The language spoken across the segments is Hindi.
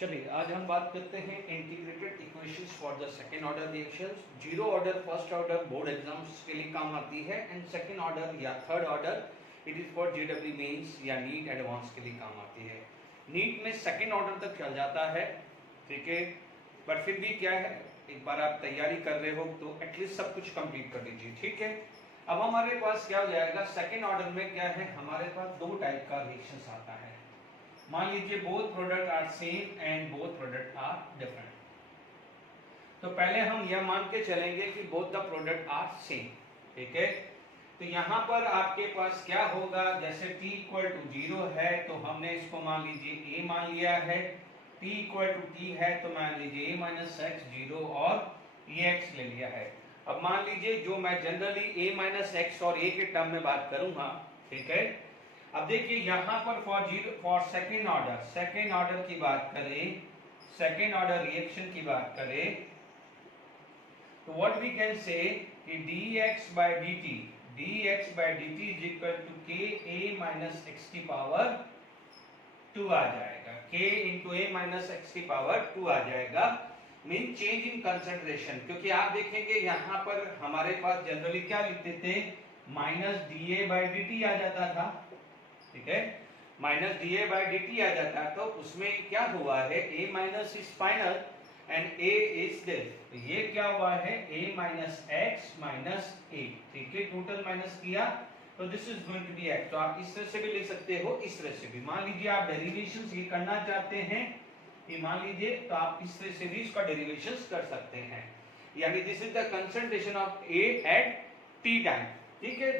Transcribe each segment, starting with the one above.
चलिए आज हम बात करते हैं integrated equations for the second order reactions. Zero order first order board exams के लिए काम आती है एंड सेकेंड ऑर्डर या third order it is for JW mains या नीट एडवांस के लिए काम आती है। नीट में सेकेंड ऑर्डर तक चल जाता है, ठीक है, बट फिर भी क्या है, एक बार आप तैयारी कर रहे हो तो एटलीस्ट सब कुछ कंप्लीट कर लीजिए, ठीक है। अब हमारे पास क्या हो जाएगा, सेकेंड ऑर्डर में क्या है, हमारे पास दो टाइप का रिएक्शंस आता है। मान लीजिए both product are same and both product are different. तो पहले हम यह मान के चलेंगे कि both the product are same, ठीक है। तो यहां पर आपके पास क्या होगा, जैसे t इक्वल टू 0 है तो हमने इसको मान लीजिए a मान लिया है, t इक्वल टू t है तो मान लीजिए a माइनस एक्स 0 और ये x ले लिया है। अब मान लीजिए जो मैं जनरली a माइनस एक्स और a के टर्म में बात करूंगा, ठीक है। अब देखिए यहां पर फॉर सेकेंड ऑर्डर की बात करें, सेकेंड ऑर्डर रिएक्शन की बात करें तो व्हाट वी कैन से कि dx by dt is equal to ka minus x की पावर 2 आ जाएगा, k into a minus x की पावर 2 आ जाएगा। मीन चेंज इन कंसंट्रेशन, क्योंकि आप देखेंगे यहां पर हमारे पास जनरली क्या लिखते थे, माइनस da by dt आ जाता था, ठीक है, माइनस da by dt आ जाता है। तो उसमें क्या हुआ है, a minus is final and a is this, तो ये क्या हुआ है a minus x minus a, ठीक है, टोटल माइनस किया तो this is going to be x। तो आप इस तरह से भी लिख सकते हो, इस तरह से भी। मान लीजिए आप डेरिवेशंस ये करना चाहते हैं, ये मान लीजिए, तो आप इस तरह से भी इसका डेरिवेशंस कर सकते हैं, यानी this is the concentration of a at t time, ठीक है।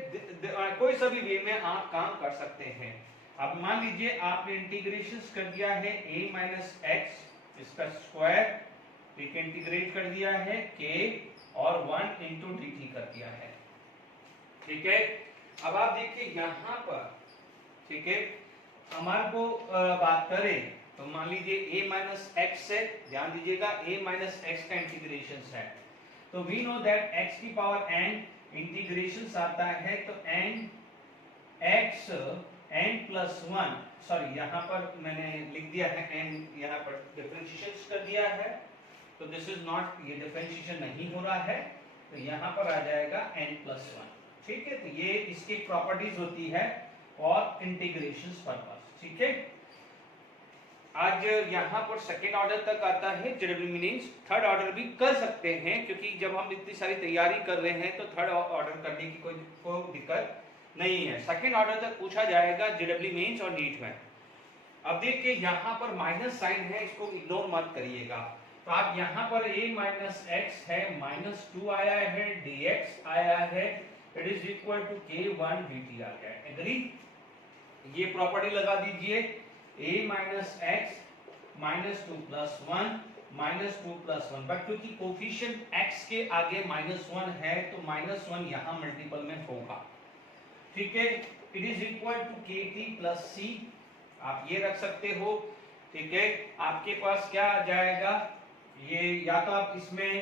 कोई सा भी वे में आप काम कर सकते हैं। अब मान लीजिए आपने इंटीग्रेशंस कर दिया है a माइनस एक्स इसका स्क्वायर, ठीक है, इंटीग्रेट कर दिया है k और 1 इंटू dt कर दिया है, ठीक है। अब आप देखिए यहां पर, ठीक है, हमारे को बात करें तो मान लीजिए a माइनस एक्स है, ध्यान दीजिएगा a माइनस एक्स का इंटीग्रेशन है, तो वी नो दैट x की पावर n इंटीग्रेशन आता है तो n x n plus 1, sorry यहां पर मैंने लिख दिया है n, यहां पर डिफरेंशिएशन कर दिया है तो दिस इज नॉट, ये डिफरेंशिएशन नहीं हो रहा है, तो यहां पर आ जाएगा n प्लस 1, ठीक है। तो ये इसकी प्रॉपर्टीज होती है और इंटीग्रेशन पर्पस, ठीक है। आज यहां पर सेकेंड ऑर्डर तक आता है, जेडब्ल्यू मीनिंग्स थर्ड ऑर्डर भी कर सकते हैं, क्योंकि जब हम इतनी सारी तैयारी कर रहे हैं तो थर्ड ऑर्डर करने की कोई दिक्कत नहीं है। सेकेंड ऑर्डर तक पूछा जाएगा जेडब्ल्यू मीन्स और नीट में। अब देखिए यहां पर माइनस साइन है, इसको इग्नोर मत करिएगा। तो आप यहां पर a माइनस एक्स है, माइनस 2 आया है, dx आया है, it is equal to k1 dt आ गया, एग्री। ये प्रॉपर्टी लगा दीजिए, a minus x minus 2 plus 1 minus 2 plus 1, but क्योंकि कोफिशिएंट x के आगे माइनस 1 है तो माइनस 1 यहां मल्टीपल में होगा, ठीक है। It is equal to kt plus c, आप ये रख सकते हो, ठीक है। आपके पास क्या आ जाएगा, ये या तो आप इसमें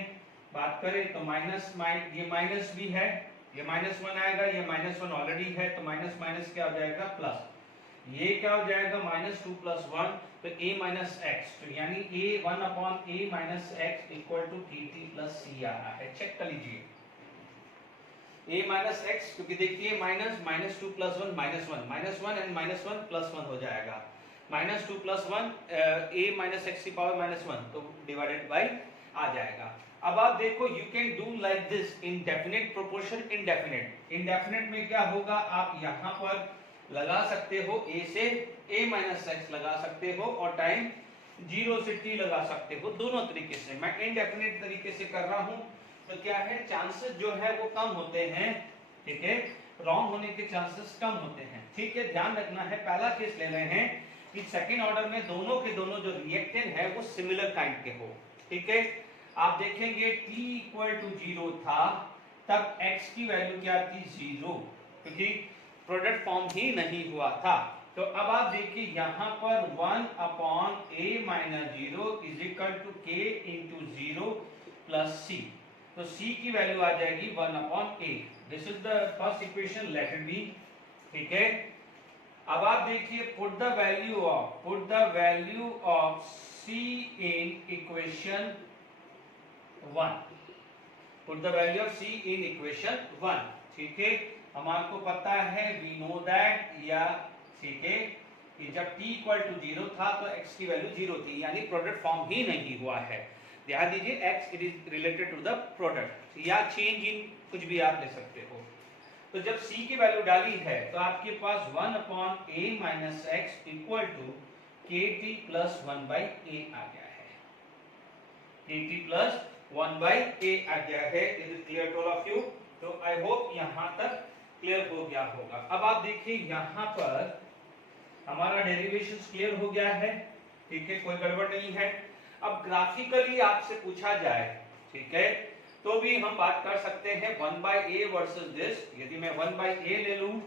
बात करें तो माइनस ये माइनस भी है, ये माइनस 1 आएगा, ये माइनस 1 ऑलरेडी है तो माइनस माइनस क्या हो जाएगा प्लस, ये क्या हो जाएगा माइनस 2 प्लस 1 तो a माइनस एक्स, तो यानी a 1 upon a minus x equal to kt plus c आ रहा है। चेक कर लीजिए a माइनस एक्स, क्योंकि देखिए minus minus 2 plus 1 minus 1 minus 1 and minus 1 plus 1 हो जाएगा, minus 2 plus 1 a minus x की पावर माइनस 1 तो डिवाइडेड बाई आ जाएगा। अब आप देखो you can do like this in definite proportion indefinite. Indefinite में क्या होगा, आप यहां पर लगा सकते हो a से a माइनस एक्स लगा सकते हो और टाइम 0 से t लगा सकते हो, दोनों तरीके से। मैं इनडेफिनेट तरीके से कर रहा हूं तो क्या है, चांसेस जो है वो कम होते हैं, ठीक है, रॉन्ग होने के चांसेस कम होते हैं, ठीक है। ध्यान रखना है, पहला केस ले रहे हैं कि सेकेंड ऑर्डर में दोनों के दोनों जो रिएक्टेंट है वो सिमिलर काइंड के हो, ठीक है। आप देखेंगे t इक्वल टू 0 था तब x की वैल्यू क्या थी 0, क्योंकि प्रोडक्ट फॉर्म ही नहीं हुआ था। तो अब आप देखिए यहां पर 1 upon a minus 0 is equal to k into 0 plus c, तो c की वैल्यू आ जाएगी 1 upon a। This is the first equation, let it be, ठीक है। अब आप देखिए, put the value of C in equation 1, put the value of C in equation 1, ठीक है। हमारे को पता है, वी नो दैट, या ठीक है, कि जब t इक्वल टू 0 था तो x की वैल्यू 0 थी, यानी प्रोडक्ट फॉर्म ही नहीं हुआ है। ध्यान दीजिए, x it is related to the product, या चेंज इन कुछ भी आप ले सकते हो। तो जब c की वैल्यू डाली है तो आपके पास 1/a minus x equal to kt plus 1/a आ गया है, kt प्लस 1/a आ गया है। Is it clear to all of you? तो आई होप यहां तक क्लियर हो गया होगा। अब आप देखिए, यहां पर हमारा डेरिवेशन क्लियर हो गया है, ठीक है, कोई गड़बड़ नहीं है। अब ग्राफिकली आपसे पूछा जाए, ठीक है, तो भी हम बात कर सकते हैं 1/a वर्सेस दिस। यदि मैं 1/a ले लूं,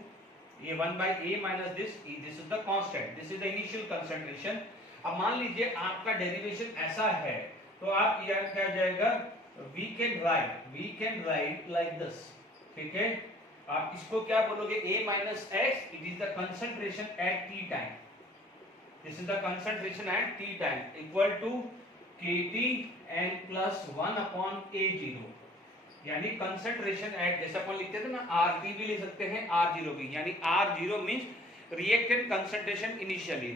ये 1/a minus this is the constant, this is the initial concentration. अब मान लीजिए आपका डेरिवेशन ऐसा है, तो आप यह क्या जाएगा, we can write like this, ठीक है। आप इसको क्या बोलोगे, a minus x, it is the concentration at t time, this is the concentration at t time, equal to kt n plus 1/a0, यानी कंसंट्रेशन एट, जैसे अपन लिखते थे ना, RT भी लिख सकते हैं, R0 भी, यानी R0 means reactant concentration initially,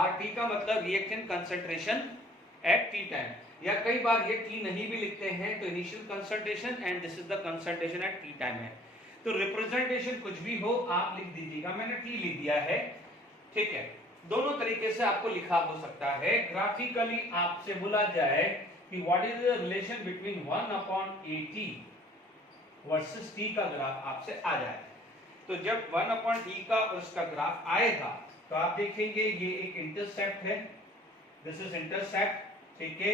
RT का मतलब reactant concentration at t time, या कई बार ये t नहीं भी लिखते हैं तो initial concentration and this is the concentration at t time है। तो रिप्रेजेंटेशन कुछ भी हो आप लिख दीजिएगा, मैंने t लिख दिया है, ठीक है। दोनों तरीके से आपको लिखा हो सकता है। ग्राफिकली आपसे बोला जाए कि what is the relation between 1/at versus t का ग्राफ आपसे आ जाए, तो जब 1/t का उसका ग्राफ आएगा तो आप देखेंगे ये एक इंटरसेप्ट है, दिस इज इंटरसेप्ट, ठीक है।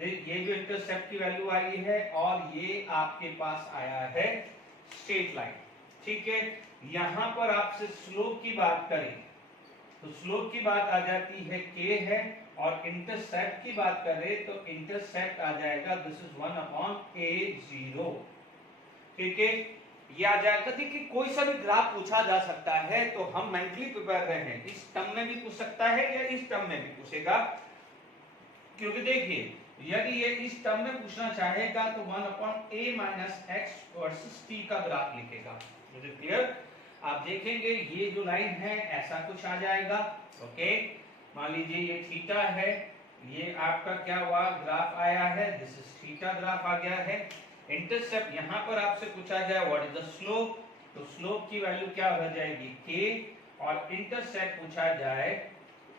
ये जो इंटरसेप्ट की वैल्यू आई है, और ये आपके पास आया है स्ट्रेट लाइन, ठीक है। यहां पर आपसे स्लोप की बात करें तो स्लोप की बात आ जाती है k है, और इंटरसेप्ट की बात करें तो इंटरसेप्ट आ जाएगा, दिस इज 1/a0, ठीक है। ये आ जाएगा। देखिए, कोई सा भी ग्राफ पूछा जा सकता है, तो हम मेंटली प्रिपेयर रहे हैं, इस टर्म में भी पूछ सकता है या इस टर्म में भी पूछेगा, क्योंकि देखिए, यदि ये इस टर्म में पूछना चाहेगा तो 1/a minus x versus t का ग्राफ लिखेगा। मुझे क्लियर? आप देखेंगे ये जो लाइन है ऐसा कुछ आ जाएगा, ओके। मान लीजिए ये थीटा है, ये आपका क्या हुआ, ग्राफ आया है, दिस इज थीटा ग्राफ आ गया है। इंटरसेप्ट यहां पर आपसे पूछा जाए व्हाट इज द स्लोप, तो स्लोप की वैल्यू क्या हो जाएगी, k, और इंटरसेप्ट पूछा जाए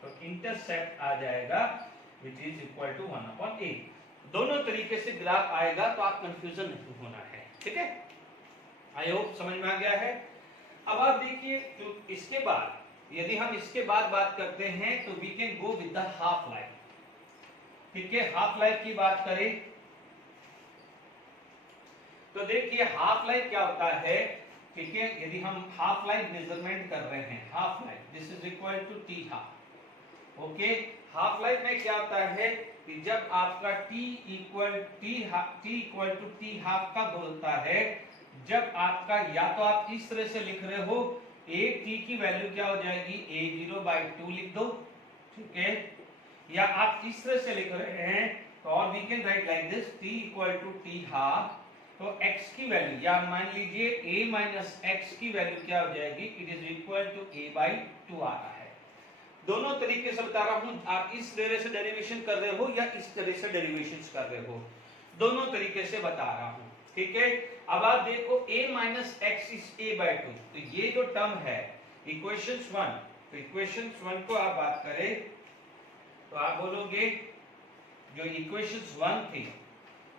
तो इंटरसेप्ट आ जाएगा which is equal to 1/a। दोनों तरीके से ग्राफ आएगा, तो आप कंफ्यूजन नहीं होना है, ठीक है। आई होप समझ में आ गया है। अब आप देखिए, तो इसके बाद यदि हम इसके बाद बात करते हैं तो we can go with the half life, ठीक है। हाफ लाइफ की बात करें तो देखिए हाफ लाइफ क्या होता है, ठीक है। यदि हम हाफ लाइफ मेजरमेंट कर रहे हैं, half life this is equal to t half, okay. Half life में क्या होता है कि जब आपका t equal to t half का बोलता है, जब आपका, या तो आप इस तरह से लिख रहे हो, a t की वैल्यू क्या हो जाएगी, a0/2 लिख दो, ठीक है। या आप इस तरह से लिख रहे हैं तो, और we can write like this, t equal to t half, तो x की वैल्यू, या मान लीजिए a माइनस x की वैल्यू क्या हो जाएगी, it is equal to a/2 आ रहा है। दोनों तरीके से बता रहा हूं, आप इस तरह से डेरिवेशन कर रहे हो या इस तरह से डेरिवेशन कर रहे हो, दोनों तरीके से बता रहा हूं, ठीक है। अब आप देखो a minus x is a/2, तो ये जो टर्म है इक्वेशंस 1, तो इक्वेशंस 1 को आप बात करें तो आप बोलोगे, जो इक्वेशंस 1 थी,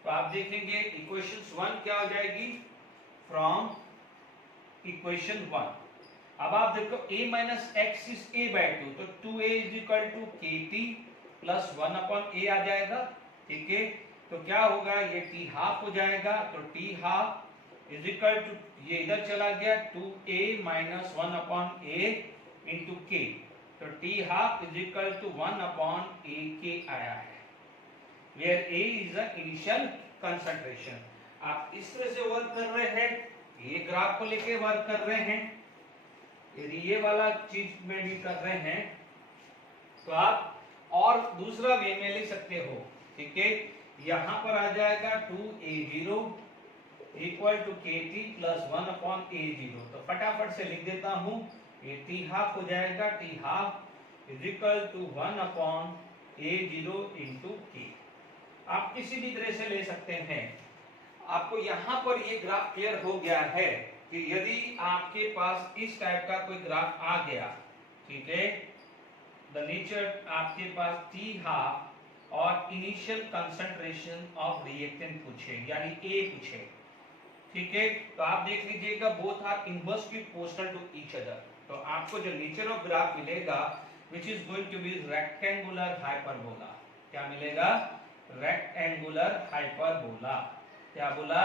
तो आप देखेंगे इक्वेशंस 1 क्या हो जाएगी, फ्रॉम इक्वेशन 1। अब आप देखो a minus x is a/2, तो 2a is equal to kt plus 1/a आ जाएगा, ठीक है। तो क्या होगा, ये t हाफ हो जाएगा, तो t half is equal to, ये इधर चला गया, 2a minus 1/a into k, तो t half is equal to 1/ak आया है, where a is the initial concentration. आप इस तरह से वर्क कर रहे हैं, ये ग्राफ को लेके वर्क कर रहे हैं, यदि ये वाला चीज में भी कर रहे हैं तो आप और दूसरा वे में लिख सकते हो, ठीक है। यहां पर आ जाएगा 2a0 equal to kt plus 1 upon a0। तो फटाफट से लिख देता हूं, ये t हाफ हो जाएगा, t half is equal to 1 upon a0 into k। आप किसी भी तरह से ले सकते हैं। आपको यहां पर ये ग्राफ क्लियर हो गया है कि यदि आपके पास इस टाइप का कोई ग्राफ आ गया, ठीक है, द नेचर आपके पास t हाफ और इनिशियल कंसंट्रेशन ऑफ रिएक्टेंट पूछे यानी A पूछे, ठीक है, तो आप देख लीजिएगा both are inversely proportional to each other. तो आपको जो नेचर ऑफ ग्राफ मिलेगा which is going to be rectangular hyperbola. क्या मिलेगा? Rectangular hyperbola. क्या बोला?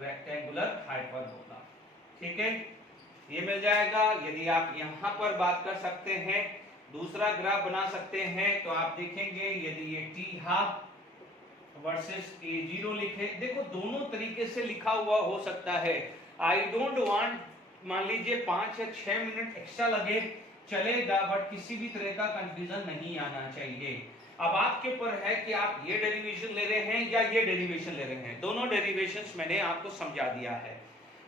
रेक्टेंगुलर हाइपरबोला, ठीक है, ये मिल जाएगा। यदि आप यहां पर बात कर सकते हैं, दूसरा ग्राफ बना सकते हैं, तो आप देखेंगे यदि ये t हाफ वर्सेस a0 लिखे, देखो दोनों तरीके से लिखा हुआ हो सकता है। आई डोंट वांट, मान लीजिए 5 या 6 मिनट एक्स्ट्रा लगे चलेगा, बट किसी भी तरह का कंफ्यूजन नहीं आना चाहिए। अब आपके ऊपर है कि आप ये डेरिवेशन ले रहे हैं या ये डेरिवेशन ले रहे हैं। दोनों डेरिवेशंस मैंने आपको समझा दिया है,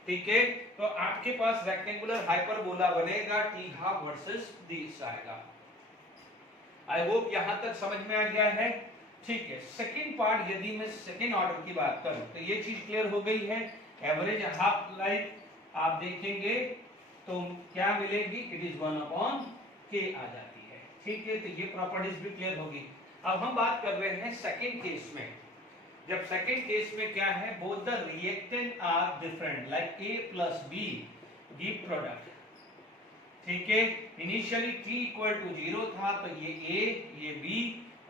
ठीक है। तो आपके पास रेक्टेंगुलर हाइपरबोला बनेगा, t हाफ वर्सेस दिस आएगा। आई होप यहां तक समझ में आ गया है, ठीक है। सेकंड पार्ट, यदि मैं सेकंड ऑर्डर की बात करूं तो ये चीज क्लियर हो गई है। एवरेज हाफ लाइफ आप देखेंगे तो क्या मिलेगी? इट इज 1 अपॉन k आ जाती है, ठीक है। तो ये प्रॉपर्टीज भी क्लियर होगी। अब हम बात कर रहे हैं सेकंड केस में। जब सेकंड केस में क्या है, both the reactant are different like a plus b give product, ठीक है। इनिशियली t इक्वल टू 0 था, तो ये a ये b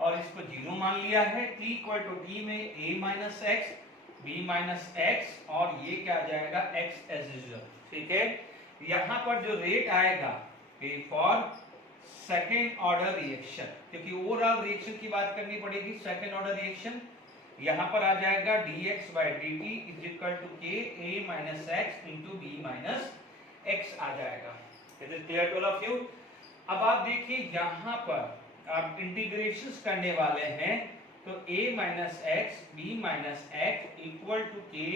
और इसको 0 मान लिया है। t इक्वल टू d में a minus x, b minus x और ये क्या आ जाएगा? x एज यूजुअल, ठीक है। यहां पर जो रेट आएगा फॉर सेकेंड ऑर्डर रिएक्शन, क्योंकि ओवरऑल रिएक्शन की बात करनी पड़ेगी, सेकेंड ऑर्डर रिएक्शन, यहां पर आ जाएगा dx by dt is equal to k a minus x into b minus x आ जाएगा। Is it clear to all of you? अब आप देखिए यहां पर आप इंटीग्रेशंस करने वाले हैं, तो a minus x b minus x equal to k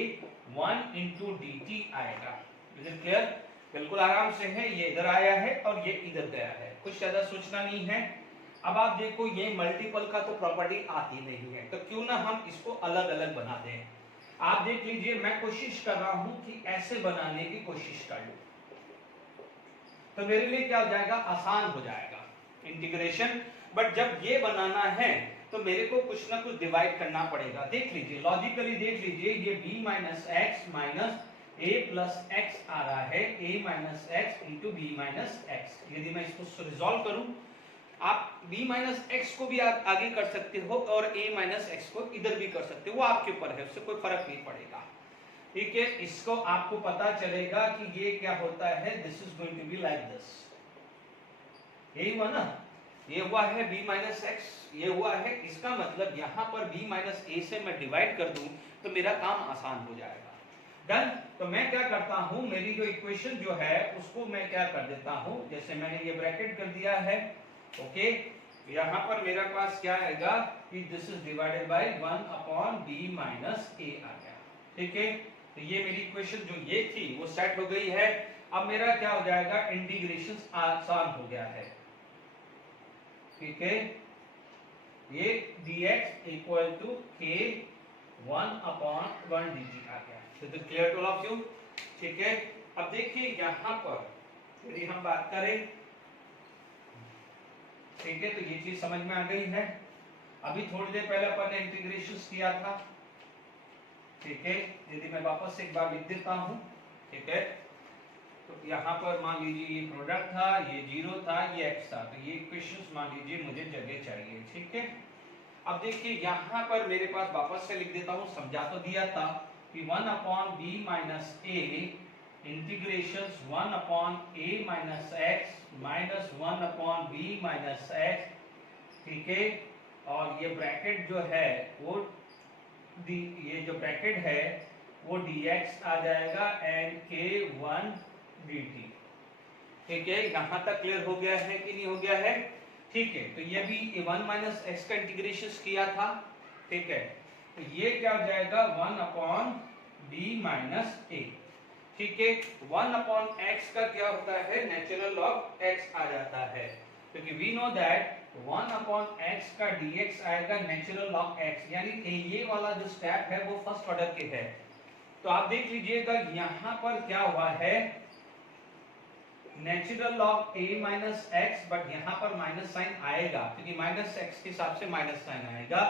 1 into dt आएगा। Is it clear? बिल्कुल आराम से है, ये इधर आया है और ये इधर गया है, कुछ ज्यादा सोचना नहीं है। अब आप देखो ये मल्टीपल का तो प्रॉपर्टी आती नहीं है, तो क्यों ना हम इसको अलग अलग बना दें। आप देख लीजिए, मैं कोशिश कर रहा हूं कि ऐसे बनाने की कोशिश कर लूं, तो मेरे लिए क्या हो जाएगा? आसान हो जाएगा इंटीग्रेशन। बट जब ये बनाना है तो मेरे को कुछ ना कुछ डिवाइड करना पड़ेगा। देख लीजिए, लॉजिकली देख लीजिए, ये b minus x minus a plus x आ रहा है, a minus x into b minus x. यदि मैं इसको रिजॉल्व करूं, आप b माइनस एक्स को भी आप आगे कर सकते हो और a माइनस एक्स को इधर भी कर सकते हो, वो आपके ऊपर है, उससे कोई फर्क नहीं पड़ेगा, ठीक है। इसको आपको पता चलेगा कि ये क्या होता है, this is going to be like this. यही हुआ ना, ये हुआ है b माइनस एक्स, ये हुआ है, इसका मतलब यहाँ पर b माइनस ए से मैं डिवाइड कर दूं तो मेरा काम आसान हो जाएगा। डन। तो मैं क्या करता हूं, मेरी जो इक्वेशन जो है उसको मैं क्या कर देता हूं, जैसे मैंने ये ब्रैकेट कर दिया है, ओके। यहाँ पर मेरे पास क्या आएगा कि this is divided by 1 upon b minus a आ गया, ठीक है। तो ये मेरी इक्वेशन जो ये थी वो सेट हो गई है। अब मेरा क्या हो जाएगा? इंटीग्रेशन आसान हो गया है, ठीक है। ये dx equal to k 1 upon 1 dt आ गया। तो this clear to all of you, ठीक है। अब देखिए यहाँ पर यदि हम बात करें, ठीक है, तो ये चीज समझ में आ गई है। अभी थोड़ी देर पहले अपन ने इंटीग्रेशन किया था, ठीक है। यदि मैं वापस से एक बार लिख देता हूं, ठीक है, तो यहाँ पर मान लीजिए ये प्रोडक्ट था, ये 0 था, ये x था, तो ये इक्वेशंस मान लीजिए मुझे जगह चाहिए, ठीक है। अब देखिए यहाँ पर मेरे पास वापस से लिख देता हूँ, समझा तो दिया था कि 1 upon b minus a integration 1 upon a minus x minus 1 upon b minus x, ठीक है। और ये ब्रैकेट जो है वो ये जो ब्रैकेट है वो dx आ जाएगा एंड k 1 dt। ठीक है, यहाँ तक क्लियर हो गया है कि नहीं हो गया है? ठीक है, तो ये भी 1 माइनस एक्स का इंटीग्रेशन किया था। ठीक है, तो ये क्या हो जाएगा 1 अपॉन बी माइनस ए। ठीक है, 1 अपॉन एक्स का क्या होता है, नेचुरल लॉग एक्स आ जाता है, क्योंकि we know that 1 upon x का dx आएगा नेचुरल लॉग एक्स, यानी ये वाला जो स्टेप है वो फर्स्ट ऑर्डर के है। तो आप देख लीजिएगा यहाँ पर क्या हुआ है, natural log a minus x, but यहाँ पर माइनस साइन आएगा क्योंकि माइनस एक्स के हिसाब से माइनस साइन आएगा।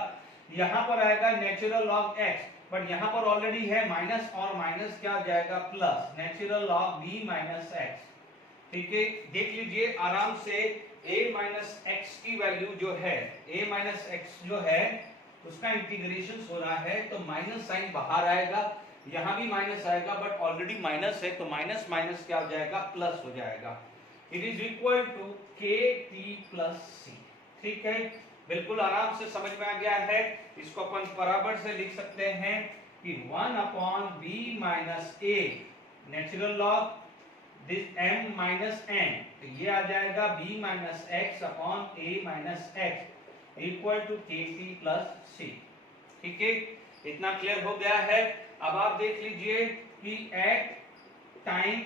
यहाँ पर आएगा नेचुरल लॉग x, बट यहाँ पर ऑलरेडी है माइनस, और माइनस क्या हो जाएगा plus natural log b minus x. ठीक है, देख लीजिए आराम से a माइनस एक्स की वैल्यू जो है, a माइनस एक्स जो है उसका इंटीग्रेशन हो रहा है, तो माइनस साइन बाहर आएगा, यहाँ भी माइनस आएगा, बट ऑलरेडी माइनस है तो माइनस माइनस क्या हो जाएगा, प्लस हो जाएगा। It is equal to k t plus c. ठीक है, बिल्कुल आराम से समझ में आ गया है। इसको अपन बराबर से लिख सकते हैं कि 1 upon b minus a natural log this m minus n, तो ये आ जाएगा b minus x upon a minus x equal to k t plus c. ठीक है, इतना क्लियर हो गया है। अब आप देख लीजिए कि at time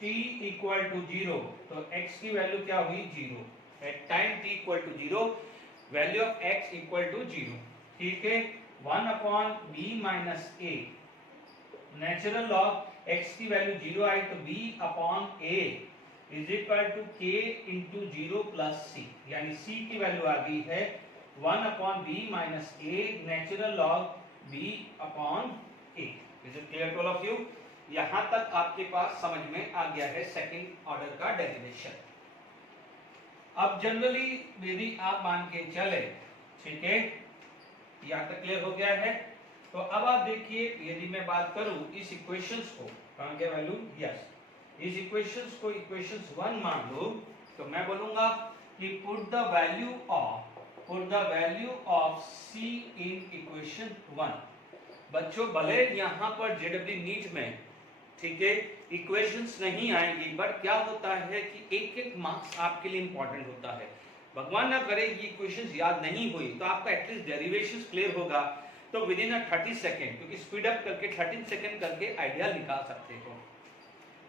t equal to 0, तो x की वैल्यू क्या हुई 0। At time t equal to 0 value of x equal to 0। ठीक है, 1 upon b minus a natural log x की वैल्यू 0 आई, तो b upon a is equal to k into 0 plus c, यानी c की वैल्यू आ गई है 1 upon b minus a natural log b upon a। Is it clear to all of you? यहां तक आपके पास समझ में आ गया है सेकंड ऑर्डर का डेरिवेशन। अब जनरली यदि आप मान के चले, ठीक है, यहाँ तक क्लियर हो गया है। तो अब आप देखिए, यदि मैं बात करूं इस इक्वेशंस को, कहां गया वैल्यू, यस, इस इक्वेशंस को इक्वेशंस 1 मान लो, तो मैं बोलूंगा कि put the value of c in equation 1। बच्चों भले यहाँ पर जेडब्ल्यू नीट में, ठीक है, इक्वेशंस नहीं आएंगी, बट क्या होता है कि एक एक मार्क्स आपके लिए इंपॉर्टेंट होता है। भगवान ना करे ये इक्वेशंस याद नहीं हुई तो आपका एटलीस्ट डेरिवेशंस क्लियर होगा, तो विद इन 30 सेकेंड, क्योंकि स्पीड अप करके 13 सेकेंड करके आइडिया निकाल सकते हो।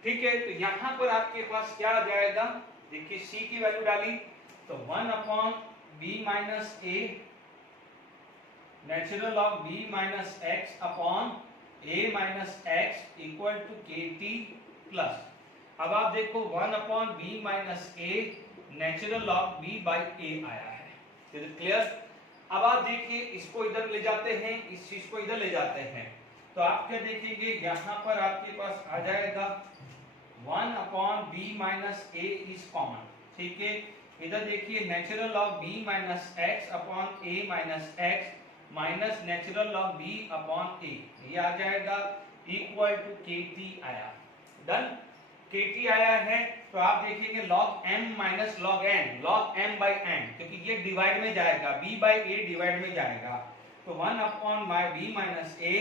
ठीक है, तो यहाँ पर आपके पास क्या आ जाएगा, देखिए c की वैल्यू डाली तो 1 upon b minus a natural log b minus x upon a minus x equal to k t plus, अब आप देखो 1 upon b minus a natural log b by a आया है। Is it clear? अब आप देखिए इसको इधर ले जाते हैं, इस चीज को इधर ले जाते हैं, तो आप क्या देखेंगे, यहाँ पर आपके पास आ जाएगा 1 upon b minus a is common. ठीक है, इधर देखिए natural log b minus x upon a minus x minus natural log b upon a, ये आ जाएगा इक्वल टू के टी आया। डन, के टी आया है, तो आप देखेंगे log m minus log n, log m by n, क्योंकि ये डिवाइड में जाएगा, b बाई a डिवाइड में जाएगा, तो 1 upon b minus a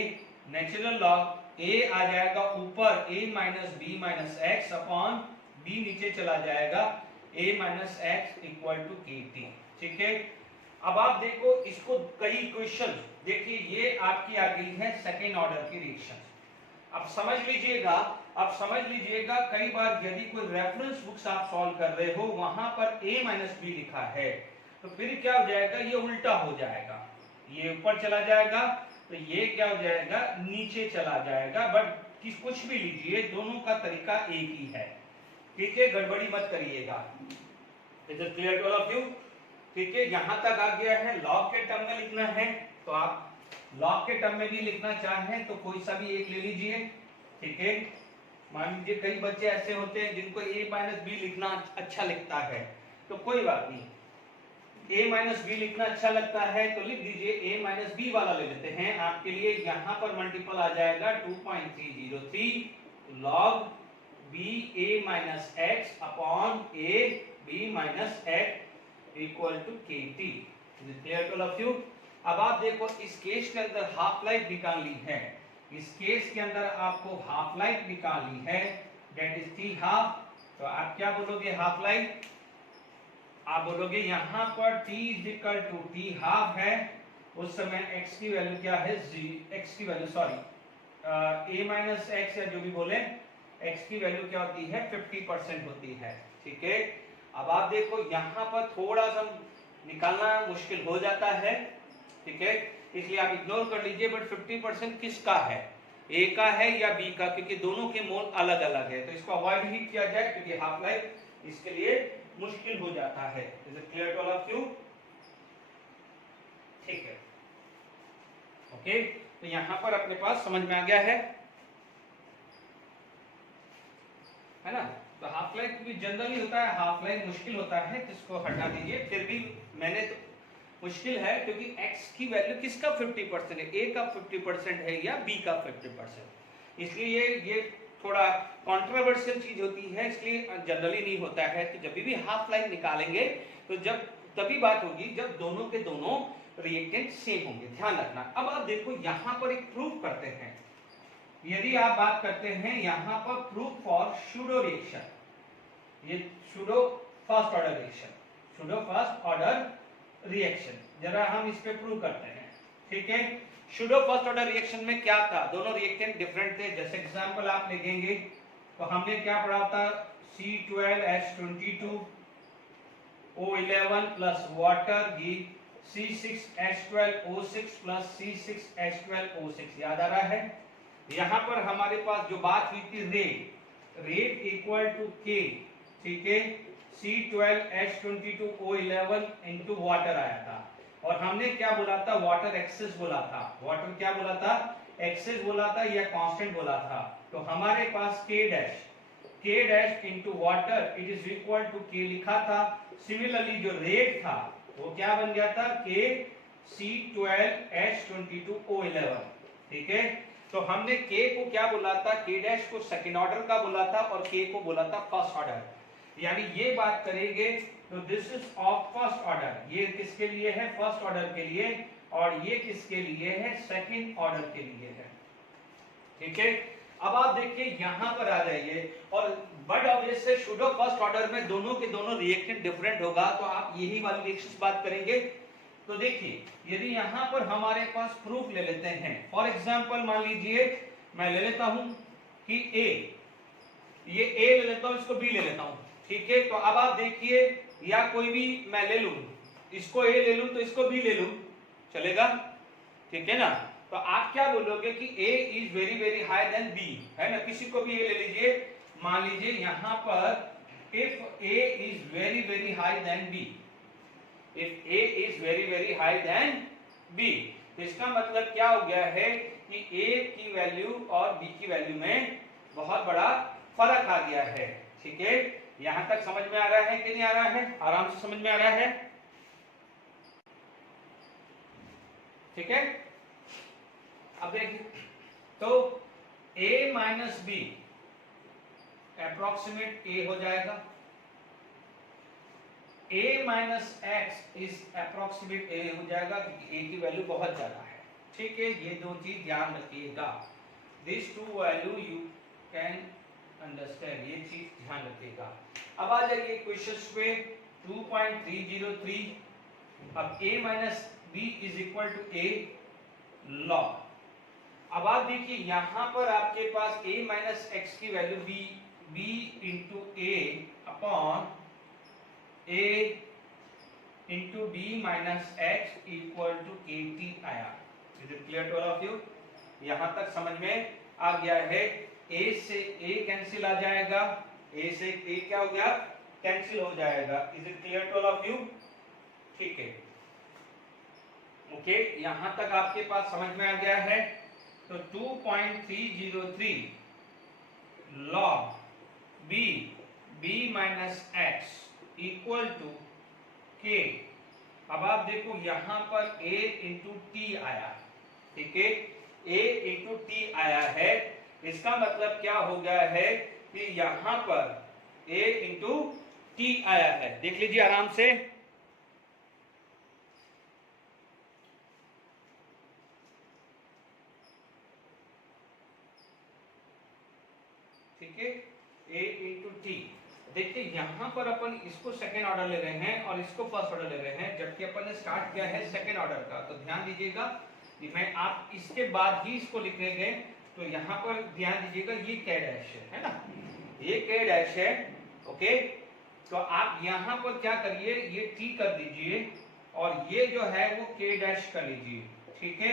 natural log a आ जाएगा ऊपर a minus b minus x upon b नीचे चला जाएगा a minus x equal to k t. ठीक है, अब आप देखो इसको कई इक्वेशन, देखिए ये आपकी आ गई है सेकेंड ऑर्डर की रिएक्शन। अब समझ लीजिएगा कई बार यदि कोई रेफरेंस बुक्स आप सॉल्व कर रहे हो, वहां पर a माइनस बी लिखा है, तो फिर क्या हो जाएगा, ये उल्टा हो जाएगा, ये ऊपर चला जाएगा, तो ये क्या हो जाएगा, नीचे चला जाएगा। बट कुछ भी लीजिए, दोनों का तरीका एक ही है। ठीक है, गड़बड़ी मत करिएगा। Is it clear to all of you? ठीक है, यहां तक आ गया है। लॉग के टर्म में लिखना है तो आप लॉग के टर्म में भी लिखना चाहें तो कोई सा भी एक ले लीजिए। ठीक है, मान लीजिए कई बच्चे ऐसे होते हैं जिनको a माइनस बी लिखना अच्छा लगता है, तो कोई बात नहीं, a माइनस बी लिखना अच्छा लगता है तो लिख दीजिए, a माइनस बी वाला ले लेते हैं आपके लिए। यहाँ पर मल्टीपल आ जाएगा 2.303 log b a minus x upon a b minus x equal to k t. Clear to all of you? अब आप देखो इस केस के अंदर हाफ लाइफ निकालनी है, इस केस के अंदर आपको हाफ लाइफ निकालनी है, दैट इज 3 हाफ। तो तो आप क्या बोलोगे हाफ लाइफ, आप बोलोगे यहां पर t is equal to t half है, उस समय x की वैल्यू क्या है, x की value sorry a minus x या जो भी बोले, x की वैल्यू क्या होती है 50% होती है। ठीक है, अब आप देखो यहां पर थोड़ा सा निकालना मुश्किल हो जाता है, ठीक है, इसलिए आप इग्नोर कर लीजिए, बट 50% किसका है, ए का है या बी का, क्योंकि दोनों के मोल अलग अलग है, तो इसको अवॉइड ही किया जाए क्योंकि हाफ लाइफ इसके लिए मुश्किल हो जाता है। Is it clear to all of you? ठीक है, ओके, तो यहां पर अपने पास समझ में आ गया है ना। तो हाफ लाइफ भी जनरली होता है, हाफ लाइफ मुश्किल होता है, इसको हटा दीजिए, फिर भी मैंने तो मुश्किल है क्योंकि x की वैल्यू किसका 50% है, a का 50% है या b का 50%, इसलिए ये थोड़ा कंट्रोवर्शियल चीज होती है, इसलिए जनरली नहीं होता है। तो जब भी हाफ लाइन निकालेंगे तो जब तभी बात होगी जब दोनों के दोनों रिएक्टेंट सेम होंगे, ध्यान रखना। अब आप देखो यहां पर एक प्रूफ करते हैं, यदि आप बात करते हैं यहां पर प्रूफ फॉर सूडो रिएक्शन, ये pseudo first order reaction, pseudo first order reaction, जरा हम इस पे प्रूव करते हैं। ठीक है, सूडो फर्स्ट ऑर्डर रिएक्शन में क्या था, दोनों रिएक्टेंट डिफरेंट थे। जैसे एग्जांपल आप लेंगे तो हमने क्या पढ़ा था, C12H22 O11 प्लस वाटर ये C6H12O6 प्लस C6H12O6, याद आ रहा है। यहां पर हमारे पास जो बात हुई थी रेट इक्वल टू K, ठीक है, C12H22O11 इंटू वाटर आया था, और हमने क्या बोला था, वाटर एक्सेस बोला था, वाटर क्या बोला था, एक्सेस बोला था या कांस्टेंट बोला था। तो हमारे पास K dash into water it is equal to K लिखा था। सिमिलरली जो रेट था वो क्या बन गया था, K C12H22O11, ठीक है। तो हमने K को क्या बोला था, K डैश को सेकंड ऑर्डर का बोला था और K को बोला था फर्स्ट ऑर्डर, यानी ये बात करेंगे तो this is of first order, ये किसके लिए है, फर्स्ट ऑर्डर के लिए, और ये किसके लिए है, सेकंड ऑर्डर के लिए है। ठीक है, अब आप देखिए यहां पर आ जाइए, और बट ऑब्वियस से सूडो फर्स्ट ऑर्डर में दोनों के दोनों रिएक्टेंट डिफरेंट होगा, तो आप यही वाली रिएक्शंस बात करेंगे। तो देखिए यदि यहां पर हमारे पास प्रूफ ले लेते हैं, फॉर एग्जांपल मान लीजिए मैं ले लेता हूं कि A, ये A ले लेता हूं, इसको B ले लेता हूं, ठीक है। तो अब आप देखिए, या कोई भी मैं ले लूं, इसको A ले लूं तो इसको B ले लूं, चलेगा, ठीक है ना। तो आप क्या बोलोगे कि A is very very high than B, है ना, किसी को भी A ले लीजिए, मान लीजिए यहां पर if A is very very high than B, if A is very very high than B, तो इसका मतलब क्या हो गया है कि A की वैल्यू और B की वैल्यू में बहुत बड़ा फर्क आ गया है। ठीक है, यहां तक समझ में आ रहा है कि नहीं आ रहा है, आराम से समझ में आ रहा है, ठीक है। अब देखिए, तो A minus b approximate A हो जाएगा, A minus x is approximate A हो जाएगा, क्योंकि A की वैल्यू बहुत ज्यादा है। ठीक है, ये दो चीज ध्यान रखिएगा, this two value you can understand, ये चीज ध्यान रखिएगा। अब आ जाइए क्वेश्चंस पे 2.303, अब A minus b is equal to A log. अब आप देखिए यहां पर आपके पास A माइनस एक्स की value B into A upon A into B minus x equal to KT आया। Is it clear to all of you? यहां तक समझ में आ गया है। A से A कैंसिल आ जाएगा, A से A क्या हो गया, कैंसिल हो जाएगा। Is it clear to all of you? ठीक है, ओके, यहां तक आपके पास समझ में आ गया है। तो 2.303 log B minus x equal to K। अब आप देखो यहां पर A इंटू टी आया, ठीक है, A इंटू टी आया है, इसका मतलब क्या हो गया है कि यहां पर A इंटू टी आया है। देख लीजिए आराम से, ठीक है, A इंटू टी। देखिए यहाँ पर अपन इसको सेकेंड ऑर्डर ले रहे हैं और इसको फर्स्ट ऑर्डर ले रहे हैं, जबकि अपन ने स्टार्ट किया है सेकेंड ऑर्डर का। तो ध्यान दीजिएगा कि मैं आप इसके बाद ही इसको लिखेंगे, तो यहाँ पर ध्यान दीजिएगा ये के डैश है ना, ये के डैश है। ओके, तो आप यहाँ पर क्या करिए, ये टी कर दीजिए और ये जो है वो के डैश कर लीजिए। ठीक है,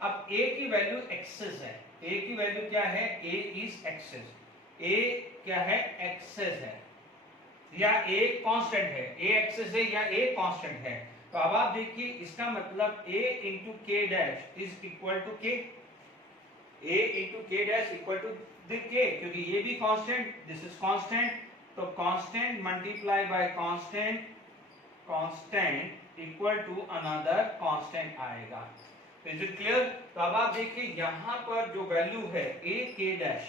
अब a की वैल्यू एक्सेस है, a की वैल्यू क्या है, a इज एक्सेस, a क्या है, एक्सेस है या a कांस्टेंट है, a एक्सेस है या a कांस्टेंट है। तो अब आप देखिए इसका मतलब a into k dash is equal to k, a into k dash equal to k, क्योंकि ये भी कांस्टेंट, दिस इज कांस्टेंट, तो constant multiply by constant, constant equal to another constant आएगा। Is it clear? तो अब आप देखिए यहाँ पर जो वैल्यू है a के डैश,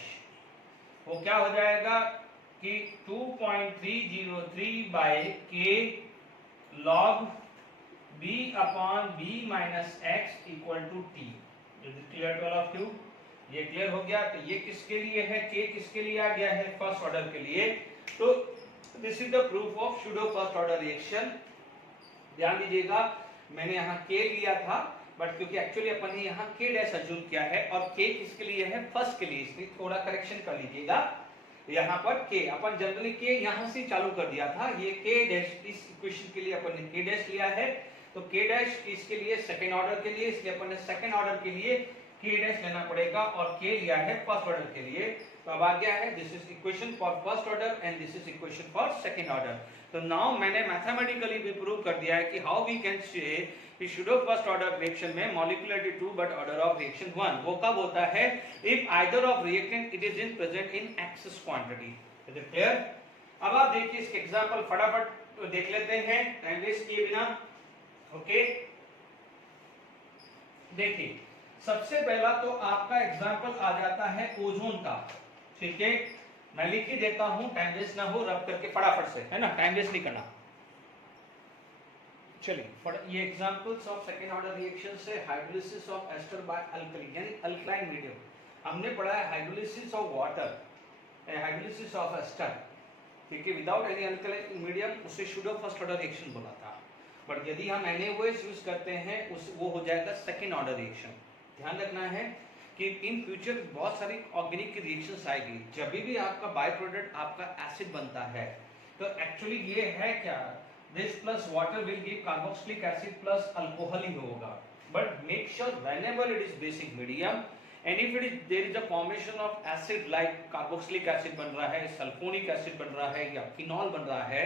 वो क्या हो जाएगा कि 2.303 bye k log b upon b minus x equal to t. Is it clear to all of you? ये क्लियर हो गया। तो ये किसके लिए है, k किसके लिए आ गया है, फर्स्ट ऑर्डर के लिए। तो this is the proof of pseudo first order reaction. ध्यान दीजिएगा मैंने यहाँ k लिया था, बट क्योंकि एक्चुअली अपन ने यहाँ k डैश अज्यूम किया है और k किसके लिए है, फर्स्ट के लिए, इसलिए थोड़ा करेक्शन कर लीजिएगा। यहाँ पर k अपन जनरली k यहाँ से चालू कर दिया था, ये k डैश इस इक्वेशन के लिए अपन ने k डैश लिया है। तो k डैश इसके लिए सेकंड ऑर्डर के लिए, इसलिए अपन ने सेकंड ऑर्डर के लिए k डैश लेना पड़ेगा और k लिया है फर्स्ट ऑर्डर के लिए। तो अब आ गया है this is equation for first order and this is equation for second order. तो नाउ मैंने मैथमेटिकली भी प्रूव कर दिया है कि हाउ वी कैन से कि सूडो फर्स्ट ऑर्डर रिएक्शन में molecularity 2 but order of reaction 1 वो कब होता है, if either of reactant it is in present in axis quantity. Is it clear? अब आप देखिए इसके एग्जांपल फटाफट देख लेते हैं टाइम वेस्ट किए बिना। ओके, देखिए सबसे पहला तो आपका एग्जांपल आ जाता है ओजोन का। ठीक है, मैं लिख ही देता हूं, टाइम वेस्ट ना हो, रब करके फटाफट से, है ना, टाइम वेस्ट नहीं करना। चलिए ये examples of second order reactions है, hydrolysis of ester by alkali यानी अल्कलाइन मीडियम। हमने पढ़ा है hydrolysis of water, hydrolysis of ester, ठीक है, विदाउट एनी अल्कलाइन मीडियम, उसे सूडो फर्स्ट ऑर्डर रिएक्शन बोला था। बट यदि हम NaOH यूज करते हैं उस वो हो जाएगा सेकंड ऑर्डर रिएक्शन। ध्यान रखना है कि इन फ्यूचर बहुत सारी ऑर्गेनिक की रिएक्शंस आएगी, जब भी आपका बाय प्रोडक्ट आपका एसिड बनता है तो एक्चुअली ये है क्या, this plus water will give carboxylic acid plus alcohol ही होगा। But make sure whenever it is basic medium and if it is there is a formation of acid like carboxylic acid बन रहा है, सल्फोनिक एसिड बन रहा है या फिनॉल बन रहा है,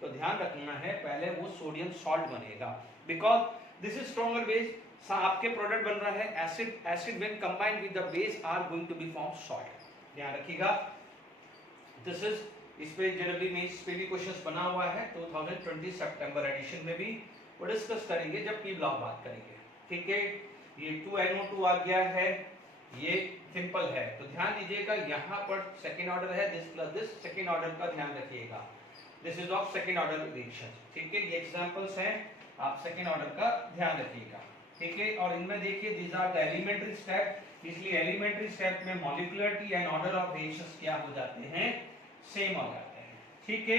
तो ध्यान रखना है पहले वो सोडियम सॉल्ट बनेगा, because this is stronger base. आपके प्रोडक्ट बन रहा है acid, acid when combined with the base are going to be form salt. ध्यान रखिएगा, दिस इज, इस पे जेडब्ल्यू में इस पे भी क्वेश्चंस बना हुआ है 2020 सितंबर एडिशन में भी, वो डिस्कस करेंगे जब पी ब्लॉक बात करेंगे। ठीक है, ये 2NO2 आ गया है, ये सिंपल है। तो ध्यान दीजिएगा यहाँ पर सेकेंड ऑर्डर है, this plus this, second order का ध्यान रखिएगा, this is of second order reaction. ठीक है, ये एग्जांपल्स हैं, आप सेकेंड ऑर्डर का ध्यान रखिएगा। ठीक है, और इनमें देखिए these are the elementary step, इसलिए एलिमेंट्री स्टेप में molecularity and order of reactions क्या हो जाते हैं, सेम हो जाते हैं। ठीक है,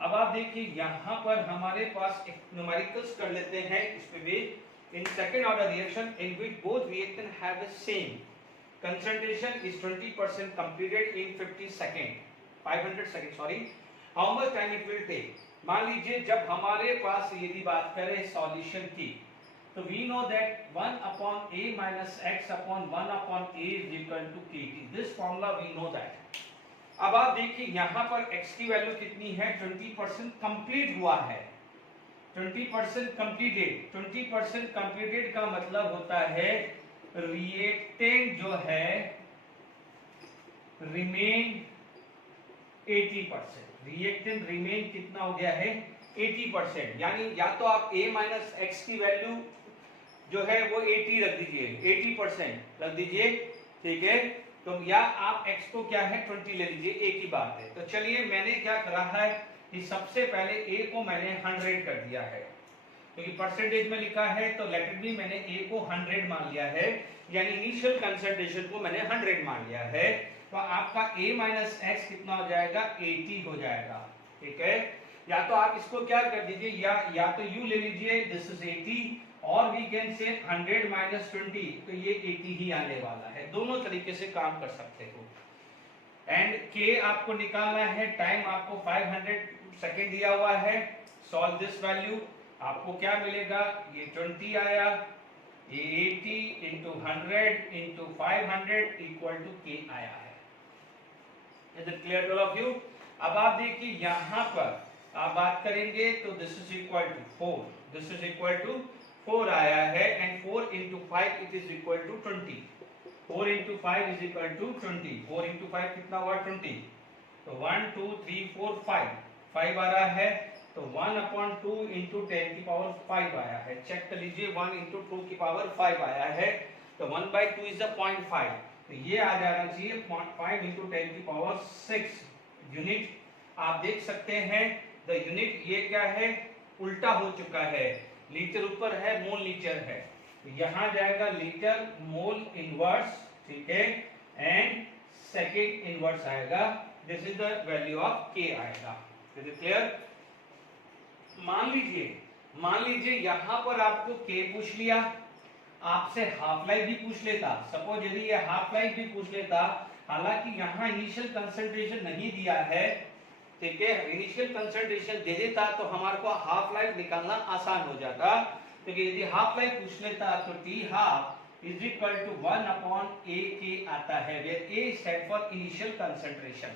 अब आप देखिए यहाँ पर हमारे पास एक न्यूमेरिकल्स कर लेते हैं इस पे भी। In second order reaction in which both reactant have the same concentration is 20% completed in 500 second, sorry, how much time it will take. मान लीजिए जब हमारे पास यदि बात करें सॉल्यूशन की, तो we know that 1 upon a minus x upon 1 upon a is equal to kT, this formula we know that. अब आप देखिए यहाँ पर x की वैल्यू कितनी है, 20% कंप्लीट हुआ है, 20% कंप्लीटेड, 20% कंप्लीटेड का मतलब होता है रिएक्टेंट जो है रिमेन 80%, रिएक्टेंट रिमेन कितना हो गया है 80%, यानी या तो आप a माइनस एक्स की वैल्यू जो है वो 80 रख दीजिए, 80% रख दीजिए। ठीक है, तो या आप x को क्या है 20 ले लीजिए, एक ही बात है। तो चलिए मैंने क्या करा है कि सबसे पहले a को मैंने 100 कर दिया है, क्योंकि परसेंटेज में लिखा है तो लेट इट बी, मैंने a को 100 मान लिया है, यानी इनिशियल कंसंट्रेशन को मैंने 100 मान लिया है। तो आपका a माइनस एक्स कितना हो जाएगा 80 हो जाएगा। ठीक है, या तो आप इसको क्या कर दीजिए, या तो यू ले लीजिए, दिस इज 80 और वी कैन से 100 माइनस 20, तो ये 80 ही आने वाला है। दोनों तरीके से काम कर सकते हो। एंड के आपको निकालना है, टाइम आपको 500 सेकेंड दिया हुआ है। सॉल्व दिस वैल्यू, आपको क्या मिलेगा, ये 20 आया, ये 80 into 100 into 500 equal to k आया है। Is it clear to all of you? अब आप देखिए यहाँ पर आप बात करेंगे तो this is equal to 4, this is equal to 4 आया है, and 4 into 5 it is equal to 20। 4 into 5 is equal to 20। 4 into 5 कितना हुआ, 20। तो 1 2 3 4 5 आ रहा है, तो 1/2 इंटू 10 की पावर 5 आया है। चेक कर लीजिए, 1 इंटू 2 की पावर 5 आया है, तो 1/2 इज 0.5, तो ये आ जाना चाहिए 5 इंटू 10 की पावर 6 यूनिट। आप देख सकते हैं द यूनिट ये क्या है, उल्टा हो चुका है, लीटर ऊपर है, मोल नीचे है, तो यहां जाएगा लीटर मोल इनवर्स, ठीक है, एंड सेकंड इनवर्स आएगा, this is the value of के आएगा। Is it clear? मान लीजिए यहां पर आपको के पूछ लिया, आपसे हाफ लाइफ भी पूछ लेता, सपोज यदि ये हाफ लाइफ भी पूछ लेता, हालांकि यहां इनिशियल कंसंट्रेशन नहीं दिया है, ठीक है, इनिशियल कंसंट्रेशन दे देता तो हमारे को हाफ लाइफ निकालना आसान हो जाता, क्योंकि यदि हाफ लाइफ पूछ लेता तो t half is equal to 1/a k आता है, where a stand for initial concentration.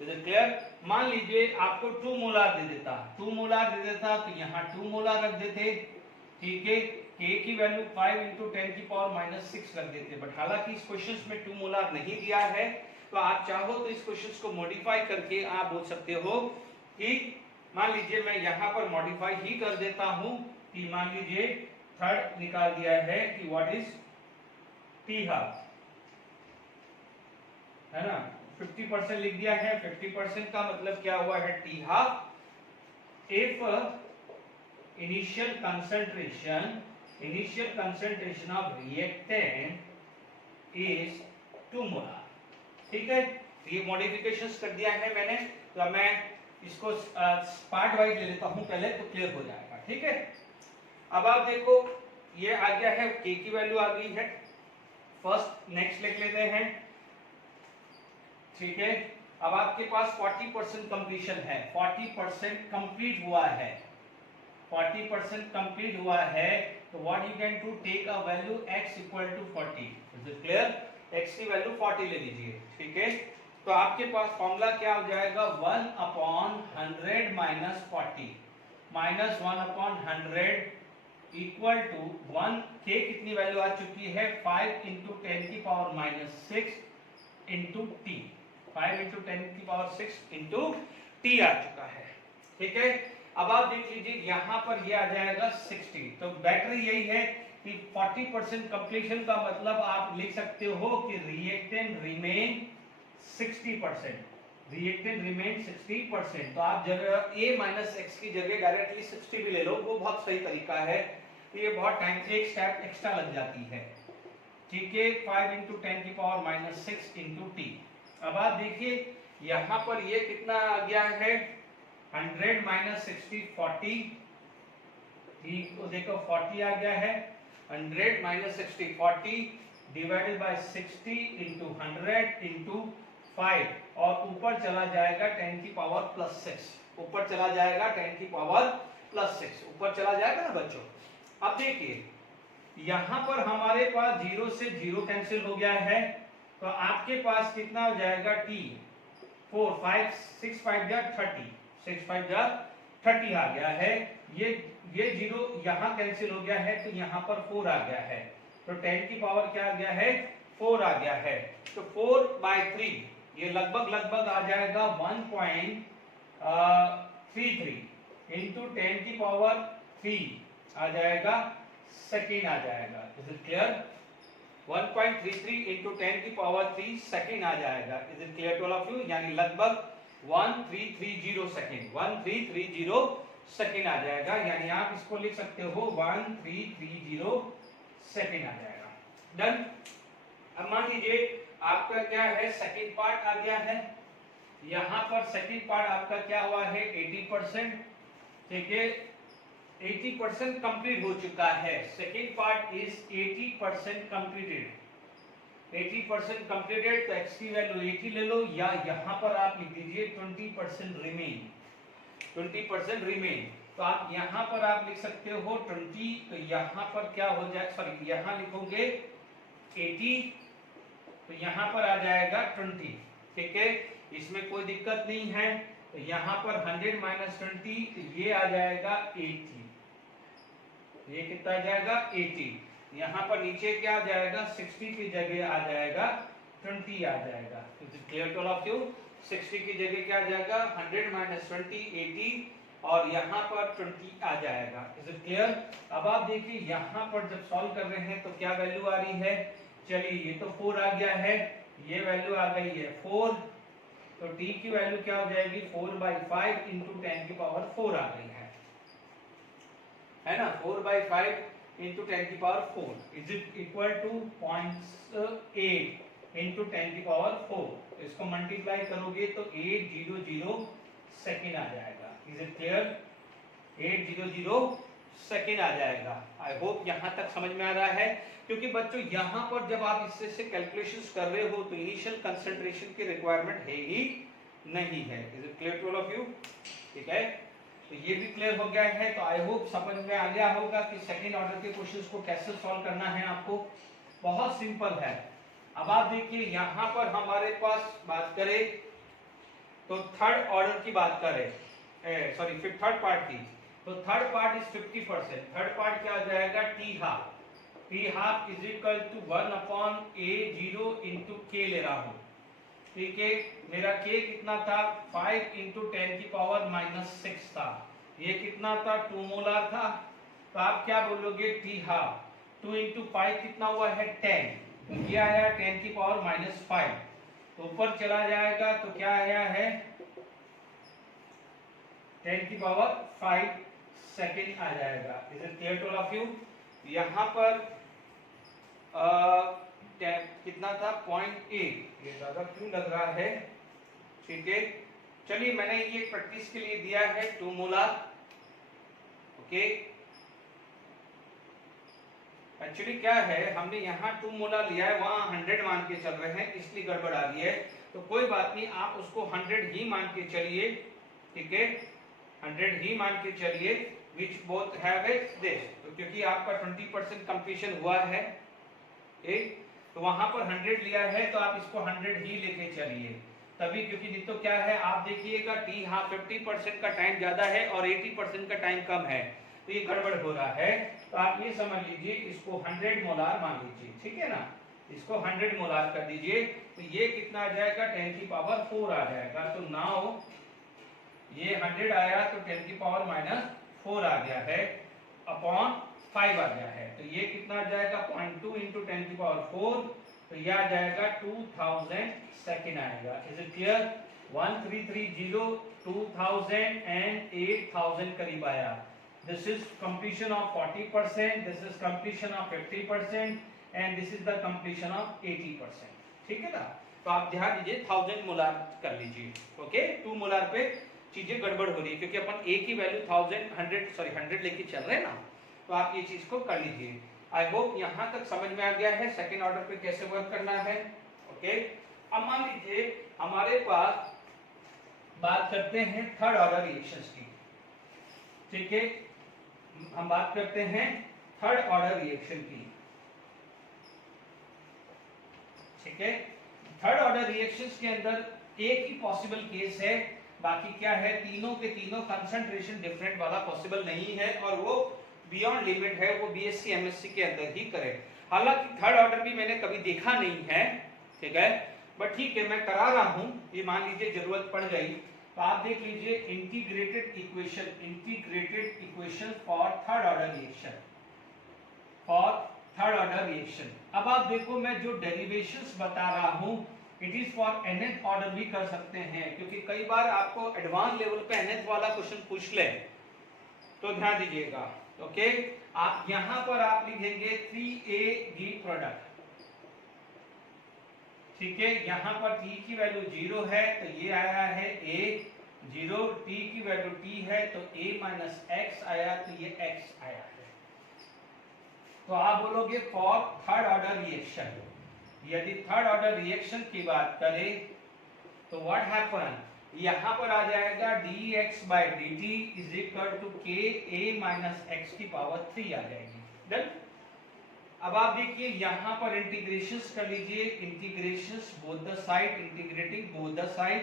Is it clear? मान लीजिए आपको 2 मोलार दे देता, 2 मोलार दे देता तो यहाँ 2 मोलार रख देते, ठीक है, k की वैल्यू 5 इंटू 10 की पावर माइनस 6 रख देते, बट हालांकि इस क्वेश्चन में 2 मोलार नहीं दिया है, तो आप चाहो तो इस क्वेश्चन को मॉडिफाई करके आप बोल सकते हो कि मान लीजिए मैं यहाँ पर मॉडिफाई ही कर देता हूँ कि मान लीजिए थर्ड निकाल दिया है कि व्हाट इज टी हाफ, है ना, 50% लिख दिया है, 50% का मतलब क्या हुआ है, T half if initial concentration of reactant is 2 molar. ठीक है, तो ये मॉडिफिकेशंस कर दिया है मैंने, तो मैं इसको पार्ट वाइज ले लेता हूं पहले, तो क्लियर हो जाएगा। ठीक है, अब आप देखो ये आ गया है, के की वैल्यू आ गई है, फर्स्ट नेक्स्ट लिख लेते हैं, ठीक है। अब आपके पास 40% कंप्लीशन है, 40% कंप्लीट हुआ है, 40% कंप्लीट हुआ है, तो what you can to take a value x equal to 40। Is it clear? x की वैल्यू 40 ले लीजिए, ठीक है। तो आपके पास फॉर्मूला क्या हो जाएगा, 1/100 माइनस 40 माइनस 1/100 इक्वल टू 1, के कितनी वैल्यू आ चुकी है, 5 इंटू 10 की power minus 6 into T, 5 into 10 की पावर 6 इंटू टी आ चुका है। ठीक है, अब आप देख लीजिए यहाँ पर ये आ जाएगा 60, तो बेटर यही है कि 40% कंप्लीशन का मतलब आप लिख सकते हो कि रिएक्टेंट रिमेन 60%, रिएक्टेंट रिमेन 60%, तो आप जगह a माइनस एक्स की जगह डायरेक्टली 60 भी ले लो, वो बहुत सही तरीका है, तो ये बहुत टाइम से एक स्टेप एक्स्ट्रा लग जाती है। ठीक है, 5 इंटू 10 की पावर माइनस 6 इंटू टी। अब आप देखिए यहाँ पर ये कितना आ गया है, 100 माइनस 60 40, ठीक, तो देखो 40 आ गया है, 100 minus 60 40 divided by 60 into 100 into 5, और ऊपर चला जाएगा 10 की पावर प्लस 6, ऊपर चला जाएगा 10 की पावर प्लस 6, ऊपर चला जाएगा ना बच्चों। अब देखिए यहाँ पर हमारे पास 0 से 0 कैंसिल हो गया है, तो आपके पास कितना हो जाएगा, t 4 5 6 5 जा 30, 6 5 जा 30 आ गया है, ये 0 यहाँ कैंसिल हो गया है, तो यहाँ पर 4 आ गया है, तो 10 की पावर क्या आ गया है, 4 आ गया है, तो 4/3 ये लगभग आ जाएगा 1.33 इंटू 10 की पावर 3 आ जाएगा, सेकेंड आ जाएगा। Is it clear? 1.33 इंटू 10 की पावर 3 सेकेंड आ जाएगा। Is it clear to all of you? यानी लगभग 1330 सेकेंड, 1330 सेकेंड आ जाएगा, यानी आप इसको लिख सकते हो 1330 सेकेंड आ जाएगा। डन। अब मान लीजिए आपका क्या है, सेकेंड पार्ट आ गया है, यहाँ पर सेकंड पार्ट आपका क्या हुआ है 80%, ठीक है 80% कंप्लीट हो चुका है। Second part is 80% completed, 80% completed, तो x की वैल्यू 80 ले लो, या यहाँ पर आप लिख दीजिए 20% रिमेन, 20% रिमेन। तो आप यहाँ पर आप लिख सकते हो 20, तो यहाँ पर क्या हो जाए, सॉरी यहाँ लिखोगे 80, तो यहाँ पर आ जाएगा 20, ठीक है इसमें कोई दिक्कत नहीं है। तो यहाँ पर 100 माइनस 20, तो ये आ जाएगा 80, ये कितना आ जाएगा 80। यहाँ पर नीचे क्या आ जाएगा 60 की जगह आ जाएगा 20 आ जाएगा। Clear to all of you, 60 की जगह क्या आ जाएगा 100 माइनस 20 80, और यहाँ पर 20 आ जाएगा। Is it clear? अब आप देखिए यहाँ पर जब सॉल्व कर रहे हैं तो क्या वैल्यू आ रही है, चलिए ये तो 4 आ गया है, ये वैल्यू आ गई है 4, तो t की वैल्यू क्या हो जाएगी 4/5 इंटू 10 की पावर 4 आ गई है ना, 4/5 इंटू 10 की power 4 is it equal to 0.8 into 10 की पावर 4। तो इसको मल्टीप्लाई करोगे तो 800 सेकेंड आ जाएगा। Is it clear? 800 सेकेंड आ जाएगा। आई होप यहाँ तक समझ में आ रहा है, क्योंकि बच्चों यहाँ पर जब आप इससे से कैलकुलेशंस कर रहे हो तो इनिशियल कंसंट्रेशन की रिक्वायरमेंट है ही नहीं है। Is it clear to all of you? ठीक है, तो ये भी क्लियर हो गया है। तो आई होप समझ में आ गया होगा कि सेकंड ऑर्डर के क्वेश्चंस को कैसे सॉल्व करना है आपको। बहुत सिंपल है। अब आप देखिए यहाँ पर हमारे पास बात करें तो थर्ड ऑर्डर की बात करें, सॉरी थर्ड पार्ट की, तो third part is 50%। Third part क्या हो जाएगा t half, t half is equal to 1/a0 into k ले रहा हूं, ठीक है मेरा k कितना था 5 इंटू 10 की पावर -6 था, ये कितना था 2 मोलार था। तो आप क्या बोलोगे t हाफ 2 इंटू 5 कितना हुआ है 10, तो ये आया 10 की पावर -5, तो ऊपर चला जाएगा तो क्या आया है 10 की पावर 5 सेकेंड आ जाएगा। Is it clear to all of you? यहाँ पर कितना था 0.8, ये ज्यादा क्यों लग रहा है, ठीक है चलिए मैंने ये प्रैक्टिस के लिए दिया है 2 मोलार। ओके एक्चुअली क्या है हमने यहाँ 2 मोलार लिया है, वहां 100 मान के चल रहे हैं इसलिए गड़बड़ आ रही है। तो कोई बात नहीं, आप उसको 100 ही मान के चलिए, ठीक है 100 ही मान के चलिए, which both have this, तो क्योंकि आपका 20% कंप्लीशन हुआ है, ठीक तो वहां पर 100 लिया है तो आप इसको 100 ही लेके चलिए तभी, क्योंकि नहीं तो क्या है आप देखिएगा t हाफ 50% का टाइम ज्यादा है और 80% का टाइम कम है, तो ये गड़बड़ हो रहा है। तो आप ये समझ लीजिए इसको 100 मोलार मान लीजिए, ठीक है ना, इसको 100 मोलार कर दीजिए, तो ये कितना आ जाएगा 10 की पावर 4 आ जाएगा। तो नाउ ये 100 आया तो 10 की पावर -4 आ गया है अपॉन 5 आ गया है, तो ये कितना आ जाएगा 0.2 इंटू 10 की पावर 4, तो ये आ जाएगा 2000 सेकेंड आएगा। Is it clear? 1330 2000 एंड 8000 करीब आया। This is completion of 40%, this is completion of 50% and this is the completion of 80%, ठीक है ना। तो आप ध्यान दीजिए 1000 मोलार कर लीजिए, ओके 2 मोलार पे चीजें गड़बड़ हो रही है क्योंकि अपन a की वैल्यू 100 लेके चल रहे हैं ना, तो आप ये चीज को कर लीजिए। आई होप यहाँ तक समझ में आ गया है सेकेंड ऑर्डर पे कैसे वर्क करना है। ओके अब मान लीजिए हमारे पास बात करते हैं थर्ड ऑर्डर रिएक्शंस की, ठीक है हम बात करते हैं थर्ड ऑर्डर रिएक्शन की, ठीक है थर्ड ऑर्डर रिएक्शंस के अंदर एक ही पॉसिबल केस है, बाकी क्या है तीनों के तीनों कंसंट्रेशन डिफरेंट वाला पॉसिबल नहीं है और वो बियॉन्ड लिमिट है, वो बीएससी एमएससी के अंदर ही करे। हालांकि थर्ड ऑर्डर भी मैंने कभी देखा नहीं है, ठीक है बट ठीक है मैं करा रहा हूं, ये मान लीजिए जरूरत पड़ गई तो आप देख लीजिए integrated equation for third order reaction, for third order reaction. अब आप देखो मैं जो डेरिवेशंस बता रहा हूं it is for nth order भी कर सकते हैं, क्योंकि कई बार आपको एडवांस लेवल पे nth वाला क्वेश्चन पूछ ले, तो ध्यान दीजिएगा। ओके आप यहां पर आप लिखेंगे 3a डी प्रोडक्ट, ठीक है, यहाँ पर t की वैल्यू 0 है तो ये आया है a 0, t की वैल्यू t है तो a माइनस x आया तो ये x आया है। तो आप बोलोगे फॉर थर्ड ऑर्डर रिएक्शन, यदि थर्ड ऑर्डर रिएक्शन की बात करें तो व्हाट हैपन, यहाँ पर आ जाएगा dx by dt is equal to k a minus x की पावर 3 आ जाएगी। डन। अब आप देखिए यहाँ पर इंटीग्रेशंस कर लीजिए, integrations both the side, integrating both the side.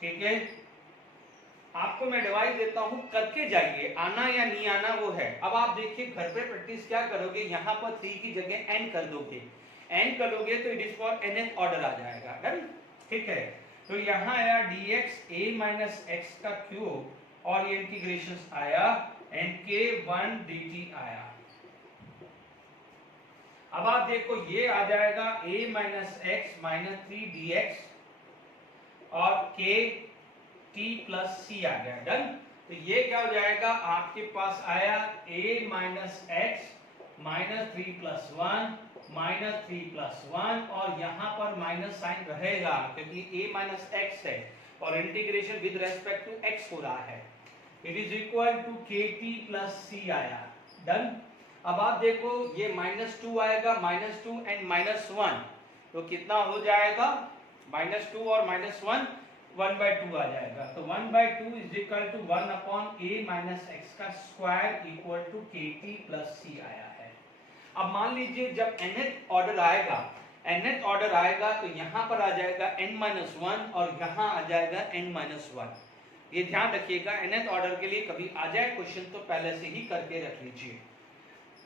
ठीक है, आपको मैं डिवाइस देता हूं, करके जाइए, आना या नहीं आना वो है। अब आप देखिए घर पे प्रैक्टिस क्या करोगे, यहाँ पर 3 की जगह n कर दोगे, n करोगे तो it is for nth order आ जाएगा। डन। ठीक है, तो यहाँ आया dx a माइनस x का क्यूब और ये इंटीग्रेशन आया nk1 dt आया। अब आप देखो ये आ जाएगा a minus x minus 3 dx और k t प्लस c आ गया। डन। तो ये क्या हो जाएगा, आपके पास आया a minus x minus 3 plus 1 minus 3 plus 1 और यहाँ पर माइनस साइन रहेगा क्योंकि a माइनस एक्स है और integration with respect to x हो रहा है। It is equal to k t plus c आया। डन। अब आप देखो ये -2 आएगा, -2 एंड -1 तो कितना हो जाएगा, -2 और -1 1/2 आ जाएगा। तो 1/2 is equal to 1 upon a minus x का square equal to k t plus c आया है। अब मान लीजिए जब nth ऑर्डर आएगा, nth ऑर्डर आएगा तो यहाँ पर आ जाएगा n-1 और यहाँ आ जाएगा n-1। ये ध्यान रखिएगा, nth ऑर्डर के लिए कभी आ जाए क्वेश्चन तो पहले से ही करके रख लीजिए।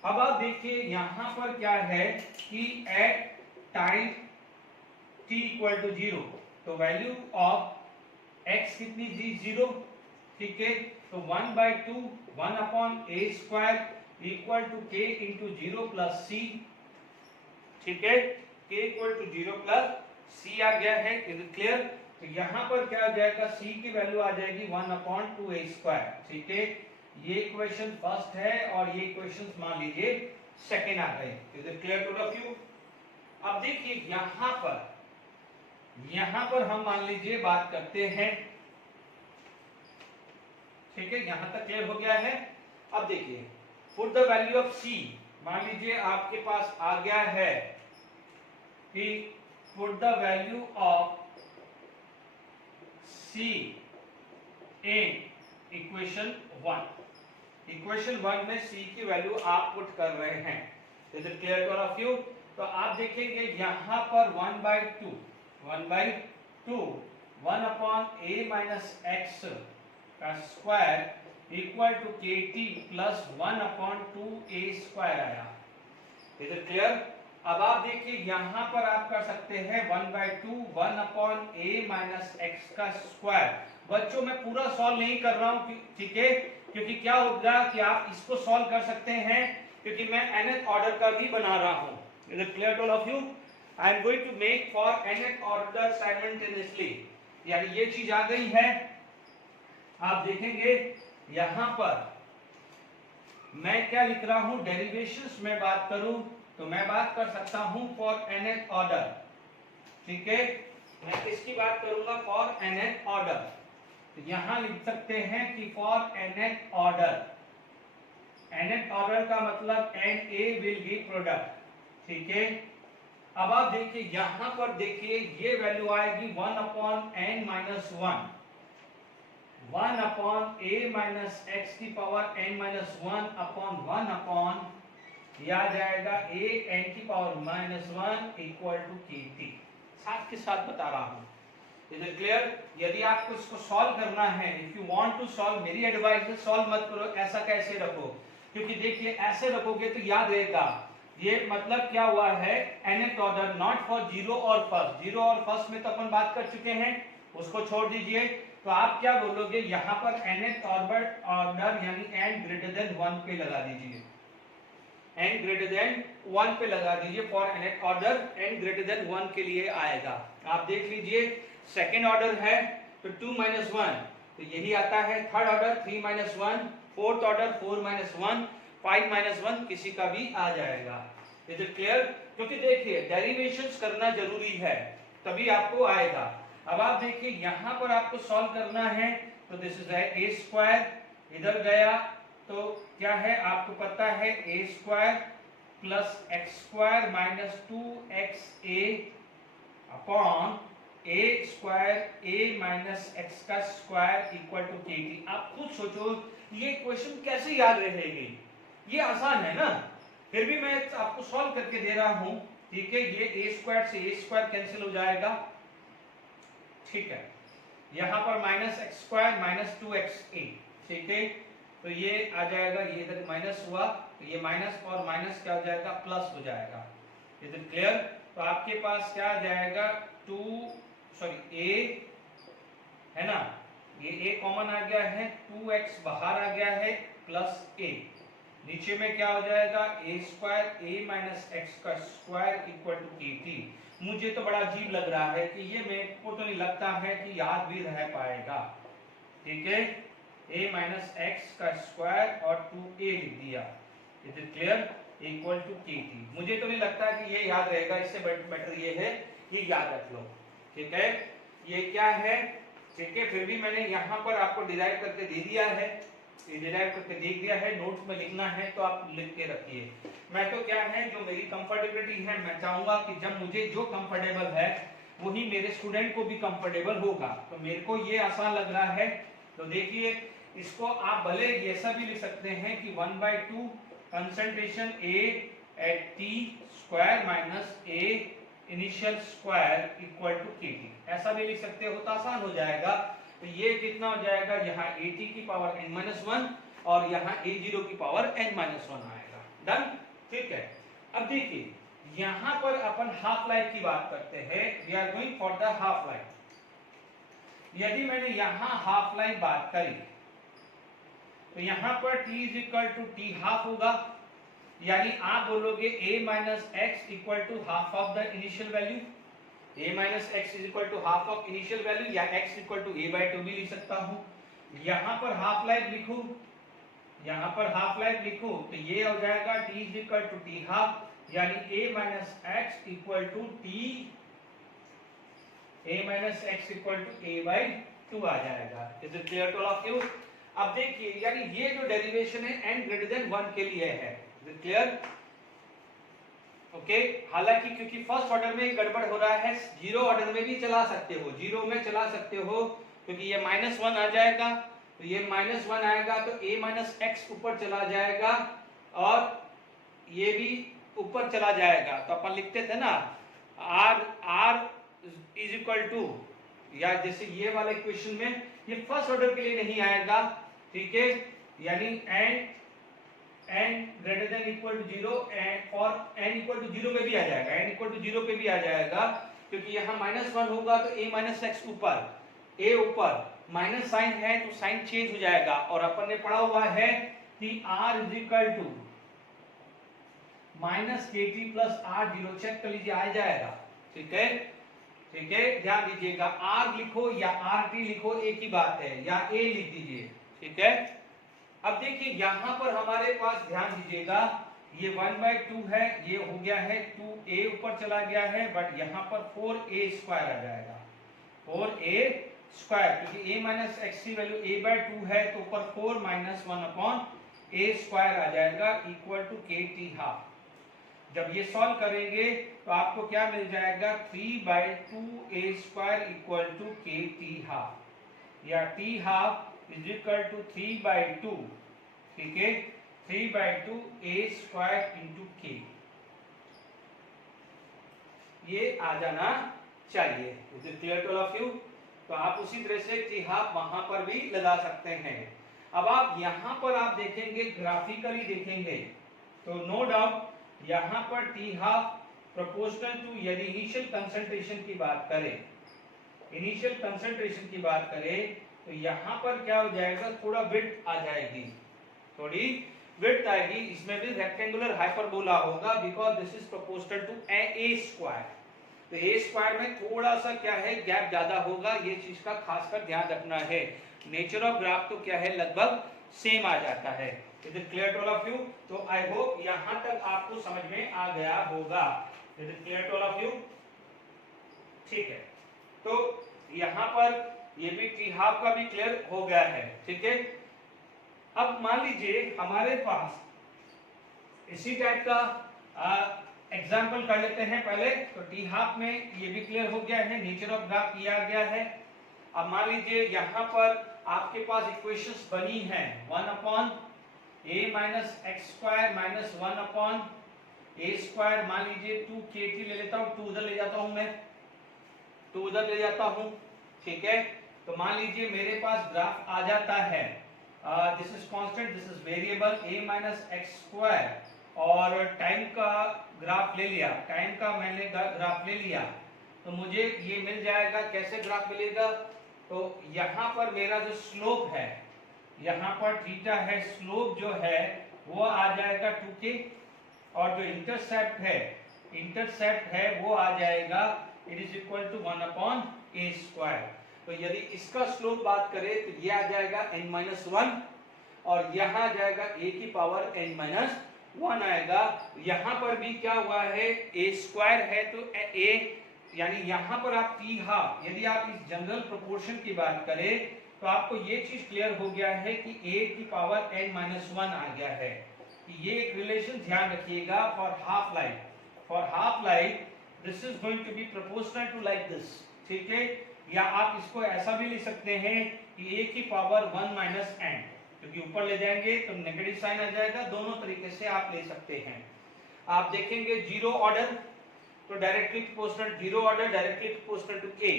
अब आप देखिए यहाँ पर क्या है कि at time t equal to 0 तो वैल्यू ऑफ x कितनी थी, 0। ठीक है, तो 1/2 1 upon a square equal to k into 0 plus c। ठीक है, k equal to 0 plus c आ गया है। Is it clear? तो यहाँ पर क्या आ जाएगा, c की वैल्यू आ जाएगी 1/2a स्क्वायर। ठीक है, ये इक्वेशन फर्स्ट है और ये इक्वेशन मान लीजिए सेकेंड आ गए। Is it clear to all of you? अब देखिए यहाँ पर हम मान लीजिए बात करते हैं। ठीक है, यहां तक क्लियर हो गया है। अब देखिए put the value of c, मान लीजिए आपके पास आ गया है कि put the value of c in equation 1। Equation 1 में c की वैल्यू आप पुट कर रहे हैं। Is it clear to all of you? तो आप देखेंगे यहाँ पर 1/2 1 अपॉन a माइनस एक्स का square equal to k t plus 1/2a square आया। Is it clear? अब आप देखिए यहाँ पर आप कर सकते हैं 1/2 1 अपॉन a माइनस एक्स का स्क्वायर। बच्चों मैं पूरा सॉल्व नहीं कर रहा हूँ, ठीक है, क्योंकि क्या होगा कि आप इसको सॉल्व कर सकते हैं क्योंकि मैं nth ऑर्डर का भी बना रहा हूँ। Is it clear to all of you? I am going to make for nth order simultaneously, यानी ये चीज आ गई है। आप देखेंगे यहाँ पर मैं क्या लिख रहा हूँ, डेरिवेशंस में बात करूं तो मैं बात कर सकता हूँ फॉर nth ऑर्डर। ठीक है, मैं किसकी बात करूंगा, फॉर nth ऑर्डर। तो यहाँ लिख सकते हैं कि for nth order, nth order का मतलब na विल बी प्रोडक्ट। ठीक है, अब आप देखिए यहाँ पर देखिए ये वैल्यू आएगी 1 upon n minus 1 upon a minus x की power n minus 1 upon 1 upon यह आ जाएगा a n की power minus 1 equal to k t. साथ के साथ बता रहा हूँ। Is it clear? यदि आपको इसको सॉल्व करना है, if you want to solve, मेरी एडवाइस है सॉल्व मत करो, ऐसा कैसे रखो, क्योंकि देखिए ऐसे रखोगे तो याद रहेगा। ये मतलब क्या हुआ है, nth ऑर्डर नॉट फॉर 0 और फर्स्ट। 0 और फर्स्ट में तो अपन बात कर चुके हैं, उसको छोड़ दीजिए। तो आप क्या बोलोगे, यहाँ पर nth ऑर्डर यानी n ग्रेटर देन 1 पे लगा दीजिए, n ग्रेटर देन 1 पे लगा दीजिए। For nth order n greater then 1 के लिए आएगा। आप देख लीजिए सेकेंड ऑर्डर है तो 2 माइनस 1 तो यही आता है। Third order 3 minus 1, fourth order 4 minus 1, 5 minus 1 किसी का भी आ जाएगा। Is it clear? क्योंकि देखिए डेरिवेशंस करना जरूरी है तभी आपको आएगा। अब आप देखिए यहां पर आपको सॉल्व करना है तो दिस इज ए स्क्वायर, इधर गया तो क्या है आपको पता है a square plus x square minus 2xa upon a square a minus x का square equal to k t. आप खुद सोचो ये इक्वेशन कैसे याद रहेगी, ये आसान है ना, फिर भी मैं आपको सॉल्व करके दे रहा हूं। ठीक है, ये ए स्क्वायर से ए स्क्वायर कैंसिल हो जाएगा, ठीक है, यहां पर minus x square minus 2xa, ठीक है, तो ये आ जाएगा, ये इधर माइनस हुआ तो ये माइनस और माइनस क्या हो जाएगा प्लस हो जाएगा। Is it clear? तो आपके पास क्या आ जाएगा ए है ना, ये a कॉमन आ गया है, 2x बाहर आ गया है प्लस a, नीचे में क्या हो जाएगा a square a minus x का square equal to k t. मुझे तो बड़ा अजीब लग रहा है कि ये मेरे को तो नहीं लगता है कि याद भी रह पाएगा। ठीक है, a माइनस एक्स का स्क्वायर और 2a लिख दिया। Is it clear? Equal to k t. मुझे तो नहीं लगता कि ये याद रहेगा, इससे बेटर ये है ये याद रख लो। ठीक है, ये क्या है, ठीक है, फिर भी मैंने यहाँ पर आपको डिराइव करके दे दिया है, ये डिराइव करके दे दिया है, नोट्स में लिखना है तो आप लिख के रखिए। मैं तो क्या है जो मेरी कंफर्टेबिलिटी है, मैं चाहूंगा कि जब मुझे जो कंफर्टेबल है वही मेरे स्टूडेंट को भी कंफर्टेबल होगा। तो मेरे को ये आसान लग रहा है, तो देखिए इसको आप भले ऐसा भी लिख सकते हैं कि 1/2 concentration A at T square minus A initial square equal to k t, ऐसा भी लिख सकते हो तो आसान हो जाएगा। तो ये कितना हो जाएगा, यहाँ at की पावर n-1 और यहाँ a0 की पावर n-1 आएगा। डन? ठीक है, अब देखिए यहाँ पर अपन हाफ लाइफ की बात करते हैं, we are going for the half life. यदि मैंने यहाँ हाफ लाइफ बात करी तो यहाँ पर t is equal to t half होगा, यानी आप बोलोगे a minus x equal to half of the initial value, a minus x is equal to half of initial value, या x इक्वल टू a/2 भी लिख सकता हूं। यहाँ पर हाफ लाइफ लिखूं, यहाँ पर हाफ लाइफ लिखूं तो ये हो जाएगा t is equal to t half, यानी a minus x equal to t, a minus x equal to a/2 आ जाएगा। Is it clear to all of you? अब देखिए यानी ये जो डेरिवेशन है n ग्रेटर देन 1 के लिए है। क्लियर? ओके, हालांकि क्योंकि फर्स्ट ऑर्डर में गड़बड़ हो रहा है, जीरो ऑर्डर में भी चला सकते हो, जीरो में चला सकते हो, क्योंकि ये -1 आ जाएगा तो ये -1 आएगा तो a माइनस एक्स ऊपर चला जाएगा और ये भी ऊपर चला जाएगा। तो अपन लिखते थे ना r इज इक्वल टू, या जैसे ये वाले इक्वेशन में ये फर्स्ट ऑर्डर के लिए नहीं आएगा, ठीक है, यानी n greater than equal to 0 और n इक्वल टू 0 पे भी आ जाएगा, n इक्वल टू 0 पे भी आ जाएगा, क्योंकि यहाँ -1 होगा तो a माइनस एक्स ऊपर, a ऊपर, माइनस साइन है तो साइन चेंज हो जाएगा। और अपन ने पढ़ा हुआ है कि r is equal to minus k t plus r0, check कर लीजिए आ जाएगा। ठीक है, ठीक है, ध्यान दीजिएगा, r लिखो या rt लिखो एक ही बात है, या a लिख दीजिए। ठीक है, अब देखिए यहां पर हमारे पास ध्यान दीजिएगा ये 1/2 है, ये हो गया है 2a ऊपर चला गया है, बट यहां पर 4a स्क्वायर आ जाएगा, 4a स्क्वायर, क्योंकि a माइनस एक्स की वैल्यू a/2 है तो ऊपर 4 माइनस 1 अपॉन a स्क्वायर आ जाएगा equal to k t half. जब ये सॉल्व करेंगे तो आपको क्या मिल जाएगा, 3/2a square equal to k t half, या t half is equal to 3/2, ठीक है, 3/2 a स्क्वायर इंटू के, ये आ जाना चाहिए। Is it clear to all of you? तो आप उसी तरह से t हाफ वहां पर भी लगा सकते हैं। अब आप यहां पर आप देखेंगे, ग्राफिकली देखेंगे तो नो डाउट यहां पर t हाफ प्रोपोर्शनल टू, यदि इनिशियल कंसंट्रेशन की बात करें, इनिशियल कंसंट्रेशन की बात करें तो यहाँ पर क्या हो जाएगा, थोड़ा विड्थ आ जाएगी, थोड़ी विड्थ आएगी, इसमें भी रेक्टेंगुलर हाइपरबोला होगा, because this is proportional to a square. तो a स्क्वायर में थोड़ा सा क्या है, गैप ज्यादा होगा, ये चीज का खासकर ध्यान रखना है। नेचर ऑफ ग्राफ तो क्या है, लगभग सेम आ जाता है। Is it clear to all of you? तो आई होप यहां तक आपको समझ में आ गया होगा। Is it clear to all of you? ठीक है, तो यहां पर ये भी टी हाफ का भी क्लियर हो गया है। ठीक है, अब मान लीजिए हमारे पास इसी टाइप का एग्जाम्पल कर लेते हैं पहले। तो टी हाफ में ये भी क्लियर हो गया है, नेचर ऑफ ग्राफ किया गया है। अब मान लीजिए यहाँ पर आपके पास इक्वेशंस बनी है 1 upon a minus x square minus 1 upon a square, मान लीजिए 2kt ले लेता हूँ, 2 उधर ले जाता हूँ, मैं 2 उधर ले जाता हूँ। ठीक है, तो मान लीजिए मेरे पास ग्राफ आ जाता है, this is constant, this is variable a minus x square, और टाइम का ग्राफ ले लिया, टाइम का मैंने ग्राफ ले लिया, तो मुझे ये मिल जाएगा। कैसे ग्राफ मिलेगा? तो यहाँ पर मेरा जो स्लोप है, यहाँ पर थीटा है, स्लोप जो है वो आ जाएगा 2k, और जो इंटरसेप्ट है वो आ जाएगा, it is equal to 1 upon a square. तो यदि इसका स्लोप बात करें तो ये आ जाएगा n-1, और यहाँ आ जाएगा a की पावर n-1 आएगा। यहाँ पर भी क्या हुआ है, a स्क्वायर है तो a, यानी यहाँ पर आप टी हाफ, यदि आप इस जनरल प्रोपोर्शन की बात करें तो आपको ये चीज क्लियर हो गया है कि a की पावर n-1 आ गया है। ये एक रिलेशन ध्यान रखिएगा for half life this is going to be proportional to like this. ठीक है, या आप इसको ऐसा भी लिख सकते हैं कि a की पावर 1 माइनस n, क्योंकि ऊपर ले जाएंगे तो नेगेटिव साइन आ जाएगा। दोनों तरीके से आप ले सकते हैं। आप देखेंगे जीरो ऑर्डर तो directly proportional, zero order directly proportional to a,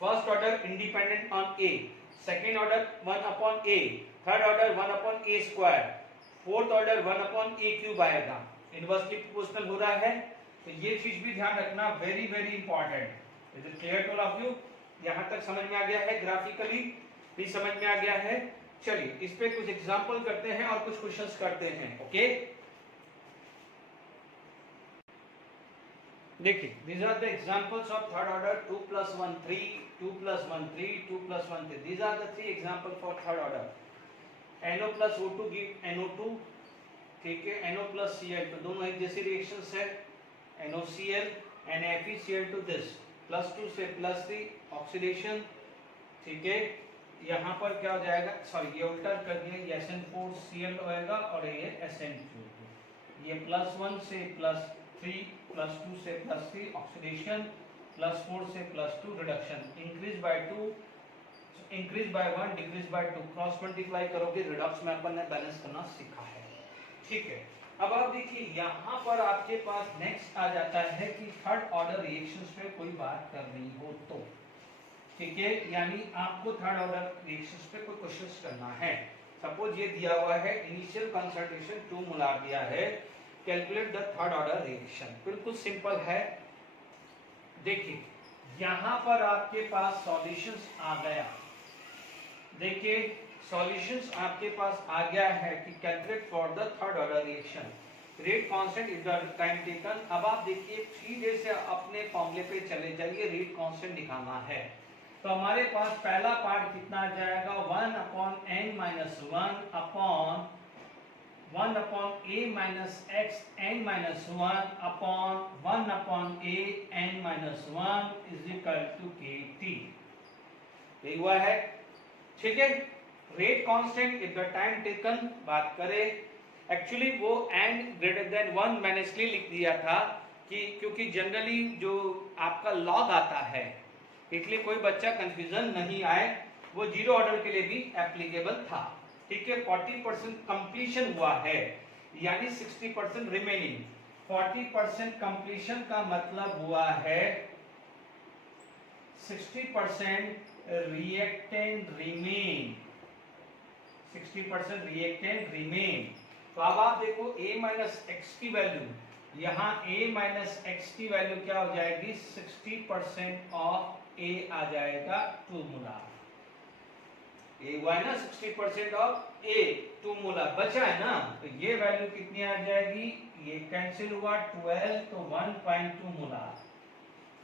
first order independent on a, second order 1 upon a, third order 1 upon a square, fourth order 1 upon a cube आएगा। इनवर्सली प्रोपोर्शनल हो रहा है, तो ये चीज भी ध्यान रखना, very very important. Is it clear to all of you? यहाँ तक समझ में आ गया है, ग्राफिकली भी समझ में आ गया है। चलिए इस पे कुछ एग्जांपल करते हैं और कुछ क्वेश्चंस करते हैं। ओके, देखिए, these are the examples of third order, 2 plus 1 3, 2 plus 1 3, 2 plus 1 3. These are the three examples for third order. NO plus O2 give NO2, ठीक है, NO plus Cl, तो दोनों एक जैसी रिएक्शंस है, NOCl and FeCl to this, +2 से +3 ऑक्सीडेशन। ठीक है, यहाँ पर क्या हो जाएगा, सॉरी ये उल्टा कर दिया, ये SN4Cl होएगा और ये SN2, ये +1 से +3, +2 से +3 ऑक्सीडेशन, +4 से +2 reduction, increase by 2, increase by 1, decrease by 2, cross multiply करोगे, रिडक्स में अपन ने बैलेंस करना सीखा है। ठीक है, अब आप देखिए यहाँ पर आपके पास नेक्स्ट आ जाता है कि थर्ड ऑर्डर रिएक्शंस पे कोई बात करनी हो तो, ठीक है, यानी आपको थर्ड ऑर्डर रिएक्शंस पे कोई क्वेश्चंस करना है। सपोज ये दिया हुआ है, इनिशियल कंसंट्रेशन 2 मोलार दिया है, calculate the third order reaction. बिल्कुल सिंपल है। देखिए यहाँ पर आपके पास सॉल्यूशंस आ गया, देखिए सॉल्यूशंस आपके पास आ गया है कि calculate for the third order reaction, rate constant is the time taken. अब आप देखिए सीधे से अपने फॉर्मूले पे चले जाइए, रेट कांस्टेंट निकालना है। तो हमारे पास पहला पार्ट कितना आ जाएगा, 1 upon n-1 upon 1 upon a minus x n-1 upon 1 upon a n-1 is equal to kt। यही हुआ है, ठीक है। Rate constant if the time taken बात करें, एक्चुअली वो n ग्रेटर देन 1 मैंने इसलिए लिख दिया था कि क्योंकि जनरली जो आपका लॉग आता है, इसलिए कोई बच्चा कंफ्यूजन नहीं आए, वो जीरो ऑर्डर के लिए भी एप्लीकेबल था। ठीक है, 40% कंप्लीशन हुआ है, यानी 60% रिमेनिंग। 40% कंप्लीशन का मतलब हुआ है 60% रिएक्टेंट रिमेन, 60% रिएक्टेंट रिमेन। तो अब आप देखो a माइनस एक्स की वैल्यू, यहाँ a माइनस एक्स की वैल्यू क्या हो जाएगी, 60% ऑफ a आ जाएगा 2 मोलार। ये हुआ है ना 60% ऑफ a 2 मोलार बचा है ना, तो ये वैल्यू कितनी आ जाएगी, ये कैंसिल हुआ 12, तो 1.2 मोलार।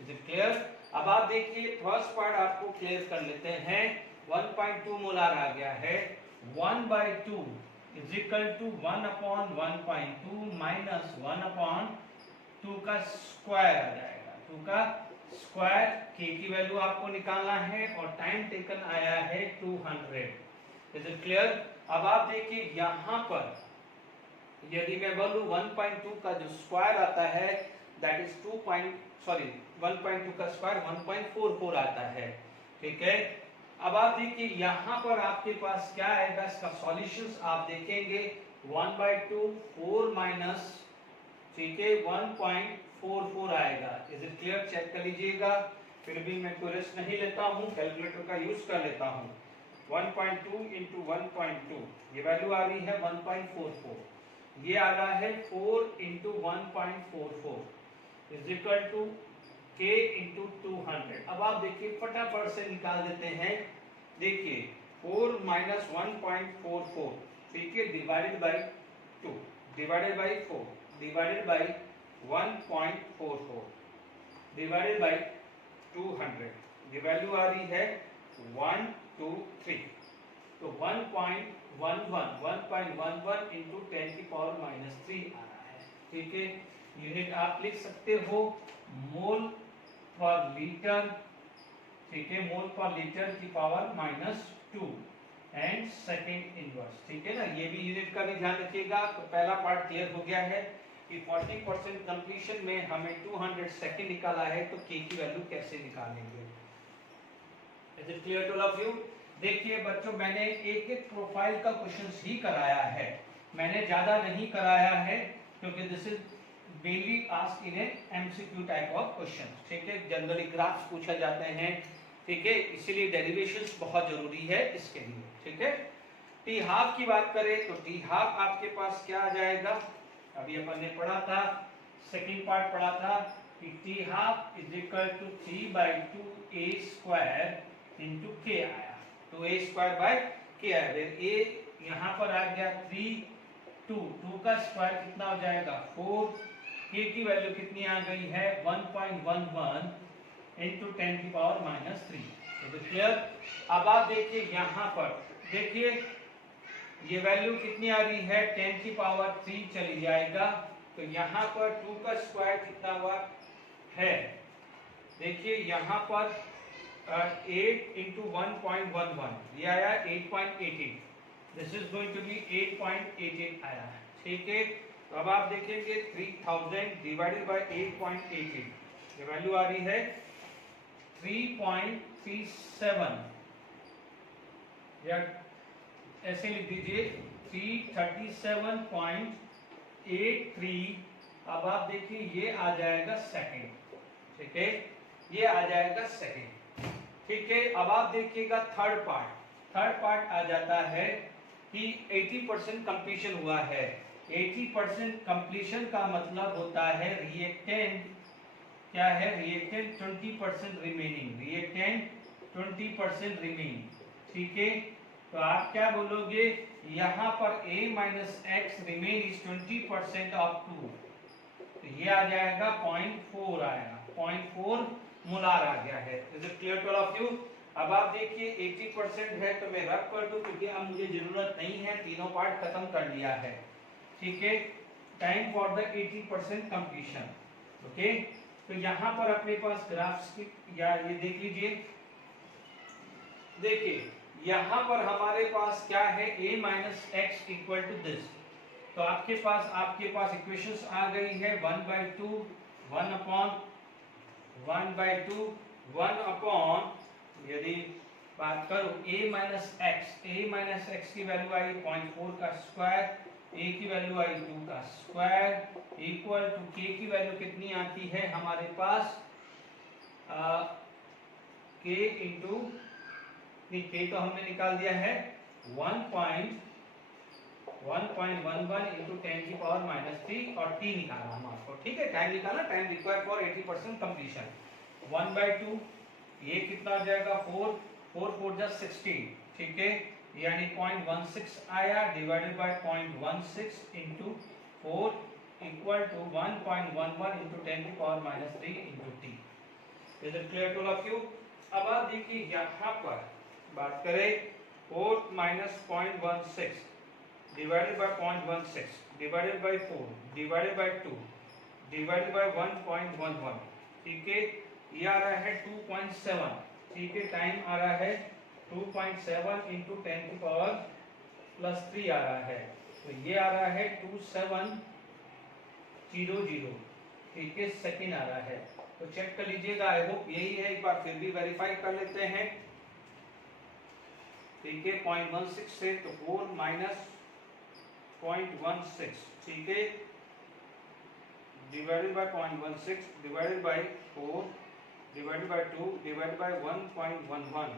Is it clear? अब आप देखिए फर्स्ट पार्ट आपको क्लियर कर लेते हैं। 1.2 मोलार आ गया है, 1/2 इज इक्वल टू 1/1.2 माइनस 1/2 का स्क्वायर आ जाएगा, 2 का स्क्वायर। के की वैल्यू आपको निकालना है और टाइम टेकन आया है 200। Is it clear? अब आप देखिए यहाँ पर यदि मैं बोलूं 1.2 का जो स्क्वायर आता है दैट इज 1.2 का स्क्वायर 1.44 आता है, ठीक है। अब आप देखिए यहाँ पर आपके पास क्या आएगा, इसका सॉल्यूशंस आप देखेंगे 1/2 4 माइनस, ठीक है, 1.44 आएगा। Is it clear? चेक कर लीजिएगा। फिर भी मैं कोई रिस्क नहीं लेता हूँ, कैलकुलेटर का यूज कर लेता हूँ। 1.2 इंटू 1.2 ये वैल्यू आ रही है 1.44, ये आ रहा है 4 into 1.44 is equal to k into 200। अब आप देखिए फटाफट से निकाल देते हैं। देखिए 4 माइनस 1.44, ठीक है, divided by 2 divided by 4 divided by 1.44 divided by 200, ये वैल्यू आ रही है 123। तो 1.11 इंटू 10 की पावर माइनस 3 आ रहा है, ठीक है। यूनिट आप लिख सकते हो मोल पर लीटर, ठीक है, मोल पर लीटर की power minus 2 and second inverse, ठीक है ना। ये भी यूनिट का भी ध्यान रखिएगा। तो पहला पार्ट क्लियर हो गया है कि 40% कंप्लीशन में हमें 200 सेकेंड निकाला है, तो के की वैल्यू कैसे निकालेंगे। Is it clear to all of you? देखिए बच्चों, मैंने एक एक प्रोफाइल का क्वेश्चंस ही कराया है, मैंने ज्यादा नहीं कराया है, क्योंकि this is mainly asked in MCQ type of question, ठीक है। जनरली ग्राफ्स पूछा जाते हैं, ठीक है, इसीलिए डेरिवेशंस बहुत जरूरी है इसके लिए, ठीक है। टी हाफ की बात करें तो टी हाफ आपके पास क्या आ जाएगा, अभी अपन ने पढ़ा था, सेकंड पार्ट पढ़ा था कि t half is equal to 3/2 a square into k आया, तो a स्क्वायर बाय के आया। फिर a यहाँ पर आ गया 3, 2 का स्क्वायर कितना हो जाएगा 4, k की वैल्यू कितनी आ गई है 1.11 इंटू 10 की पावर माइनस 3। तो क्लियर? अब आप देखिए यहाँ पर, देखिए ये वैल्यू कितनी आ रही है 10 की पावर 3 चली जाएगा, तो यहाँ पर 2 का स्क्वायर कितना हुआ है, देखिए यहाँ पर 8 इंटू 1.11 ये आया 8.88, this is going to be 8.88 आया, ठीक है। तो अब आप देखेंगे 3000 डिवाइडेड बाय 8.88, ये वैल्यू आ रही है 3.37, या ऐसे लिख दीजिए 337.83। अब आप देखिए ये आ जाएगा सेकंड, ठीक है, ये आ जाएगा सेकंड, ठीक है। अब आप देखिएगा थर्ड पार्ट आ जाता है कि 80% कंप्लीशन हुआ है। 80% कंप्लीशन का मतलब होता है रिएक्टेंट क्या है, रिएक्टेंट 20% रिमेनिंग, रिएक्टेंट 20% रिमेनिंग, ठीक है। तो आप क्या बोलोगे, यहाँ पर a minus x remain is 20% of 2, तो ये आ जाएगा 0.4 आएगा, 0.4 मोलार आ गया है। Is it clear to all of you? अब आप देखिए 80% है तो मैं रब कर दूं, क्योंकि अब मुझे जरूरत नहीं है, तीनों पार्ट खत्म कर लिया है, ठीक है। Time for the 80% completion, okay. तो यहाँ पर अपने पास ग्राफ्स की, या ये देख लीजिए, देखिए यहाँ पर हमारे पास क्या है a minus x equal to this, तो आपके पास इक्वेशंस आ गई है 1/2 1 अपॉन यदि बात करूं a माइनस एक्स की वैल्यू आई 0.4 का स्क्वायर, a की वैल्यू आई 2 का स्क्वायर इक्वल टू k की वैल्यू कितनी आती है हमारे पास k इंटू, k तो हमने निकाल दिया है 1.11 इंटू 10 की पावर माइनस 3 और t निकालना हम आपको, ठीक है, टाइम निकालना, टाइम रिक्वायर्ड फॉर 80% कंप्लीशन। 1/2 ये कितना आ जाएगा 4 जा 16, ठीक है, यानी 0.16 आया divided by 0.16 into 4 equal to 1.11 into 10 की power minus 3 into t। Is it clear to all of you? अब आप देखिए यहाँ पर बात करें 4 minus 0.16, divided by 0.16 divided by 4 divided by 2 divided by 1.11, ठीक है। ये आ रहा है 2.7, ठीक है। टाइम आ रहा है 2.7 इंटू 10 की पावर +3 आ रहा है, तो ये आ रहा है 2700, ठीक है, सेकेंड आ रहा है। तो चेक कर लीजिएगा, आई होप यही है, एक बार फिर भी वेरीफाई कर लेते हैं, ठीक है। 0.16 से तो 4 माइनस 0.16, ठीक है, divided by 0.16 divided by 4 divided by 2 divided by 1.11,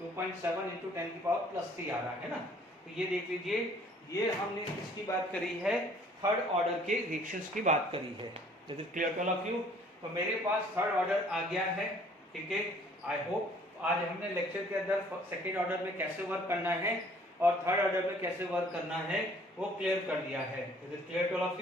2.7 into 10 की पावर +3 आ रहा है ना। तो ये देख लीजिए, ये हमने किसकी बात करी है, थर्ड ऑर्डर के रिएक्शंस की बात करी है। Is it clear to all of you? तो मेरे पास थर्ड ऑर्डर आ गया है, ठीक है। आई होप आज हमने लेक्चर के अंदर सेकेंड ऑर्डर में कैसे वर्क करना है और थर्ड ऑर्डर में कैसे वर्क करना है वो क्लियर कर दिया है। Is it clear to all of you?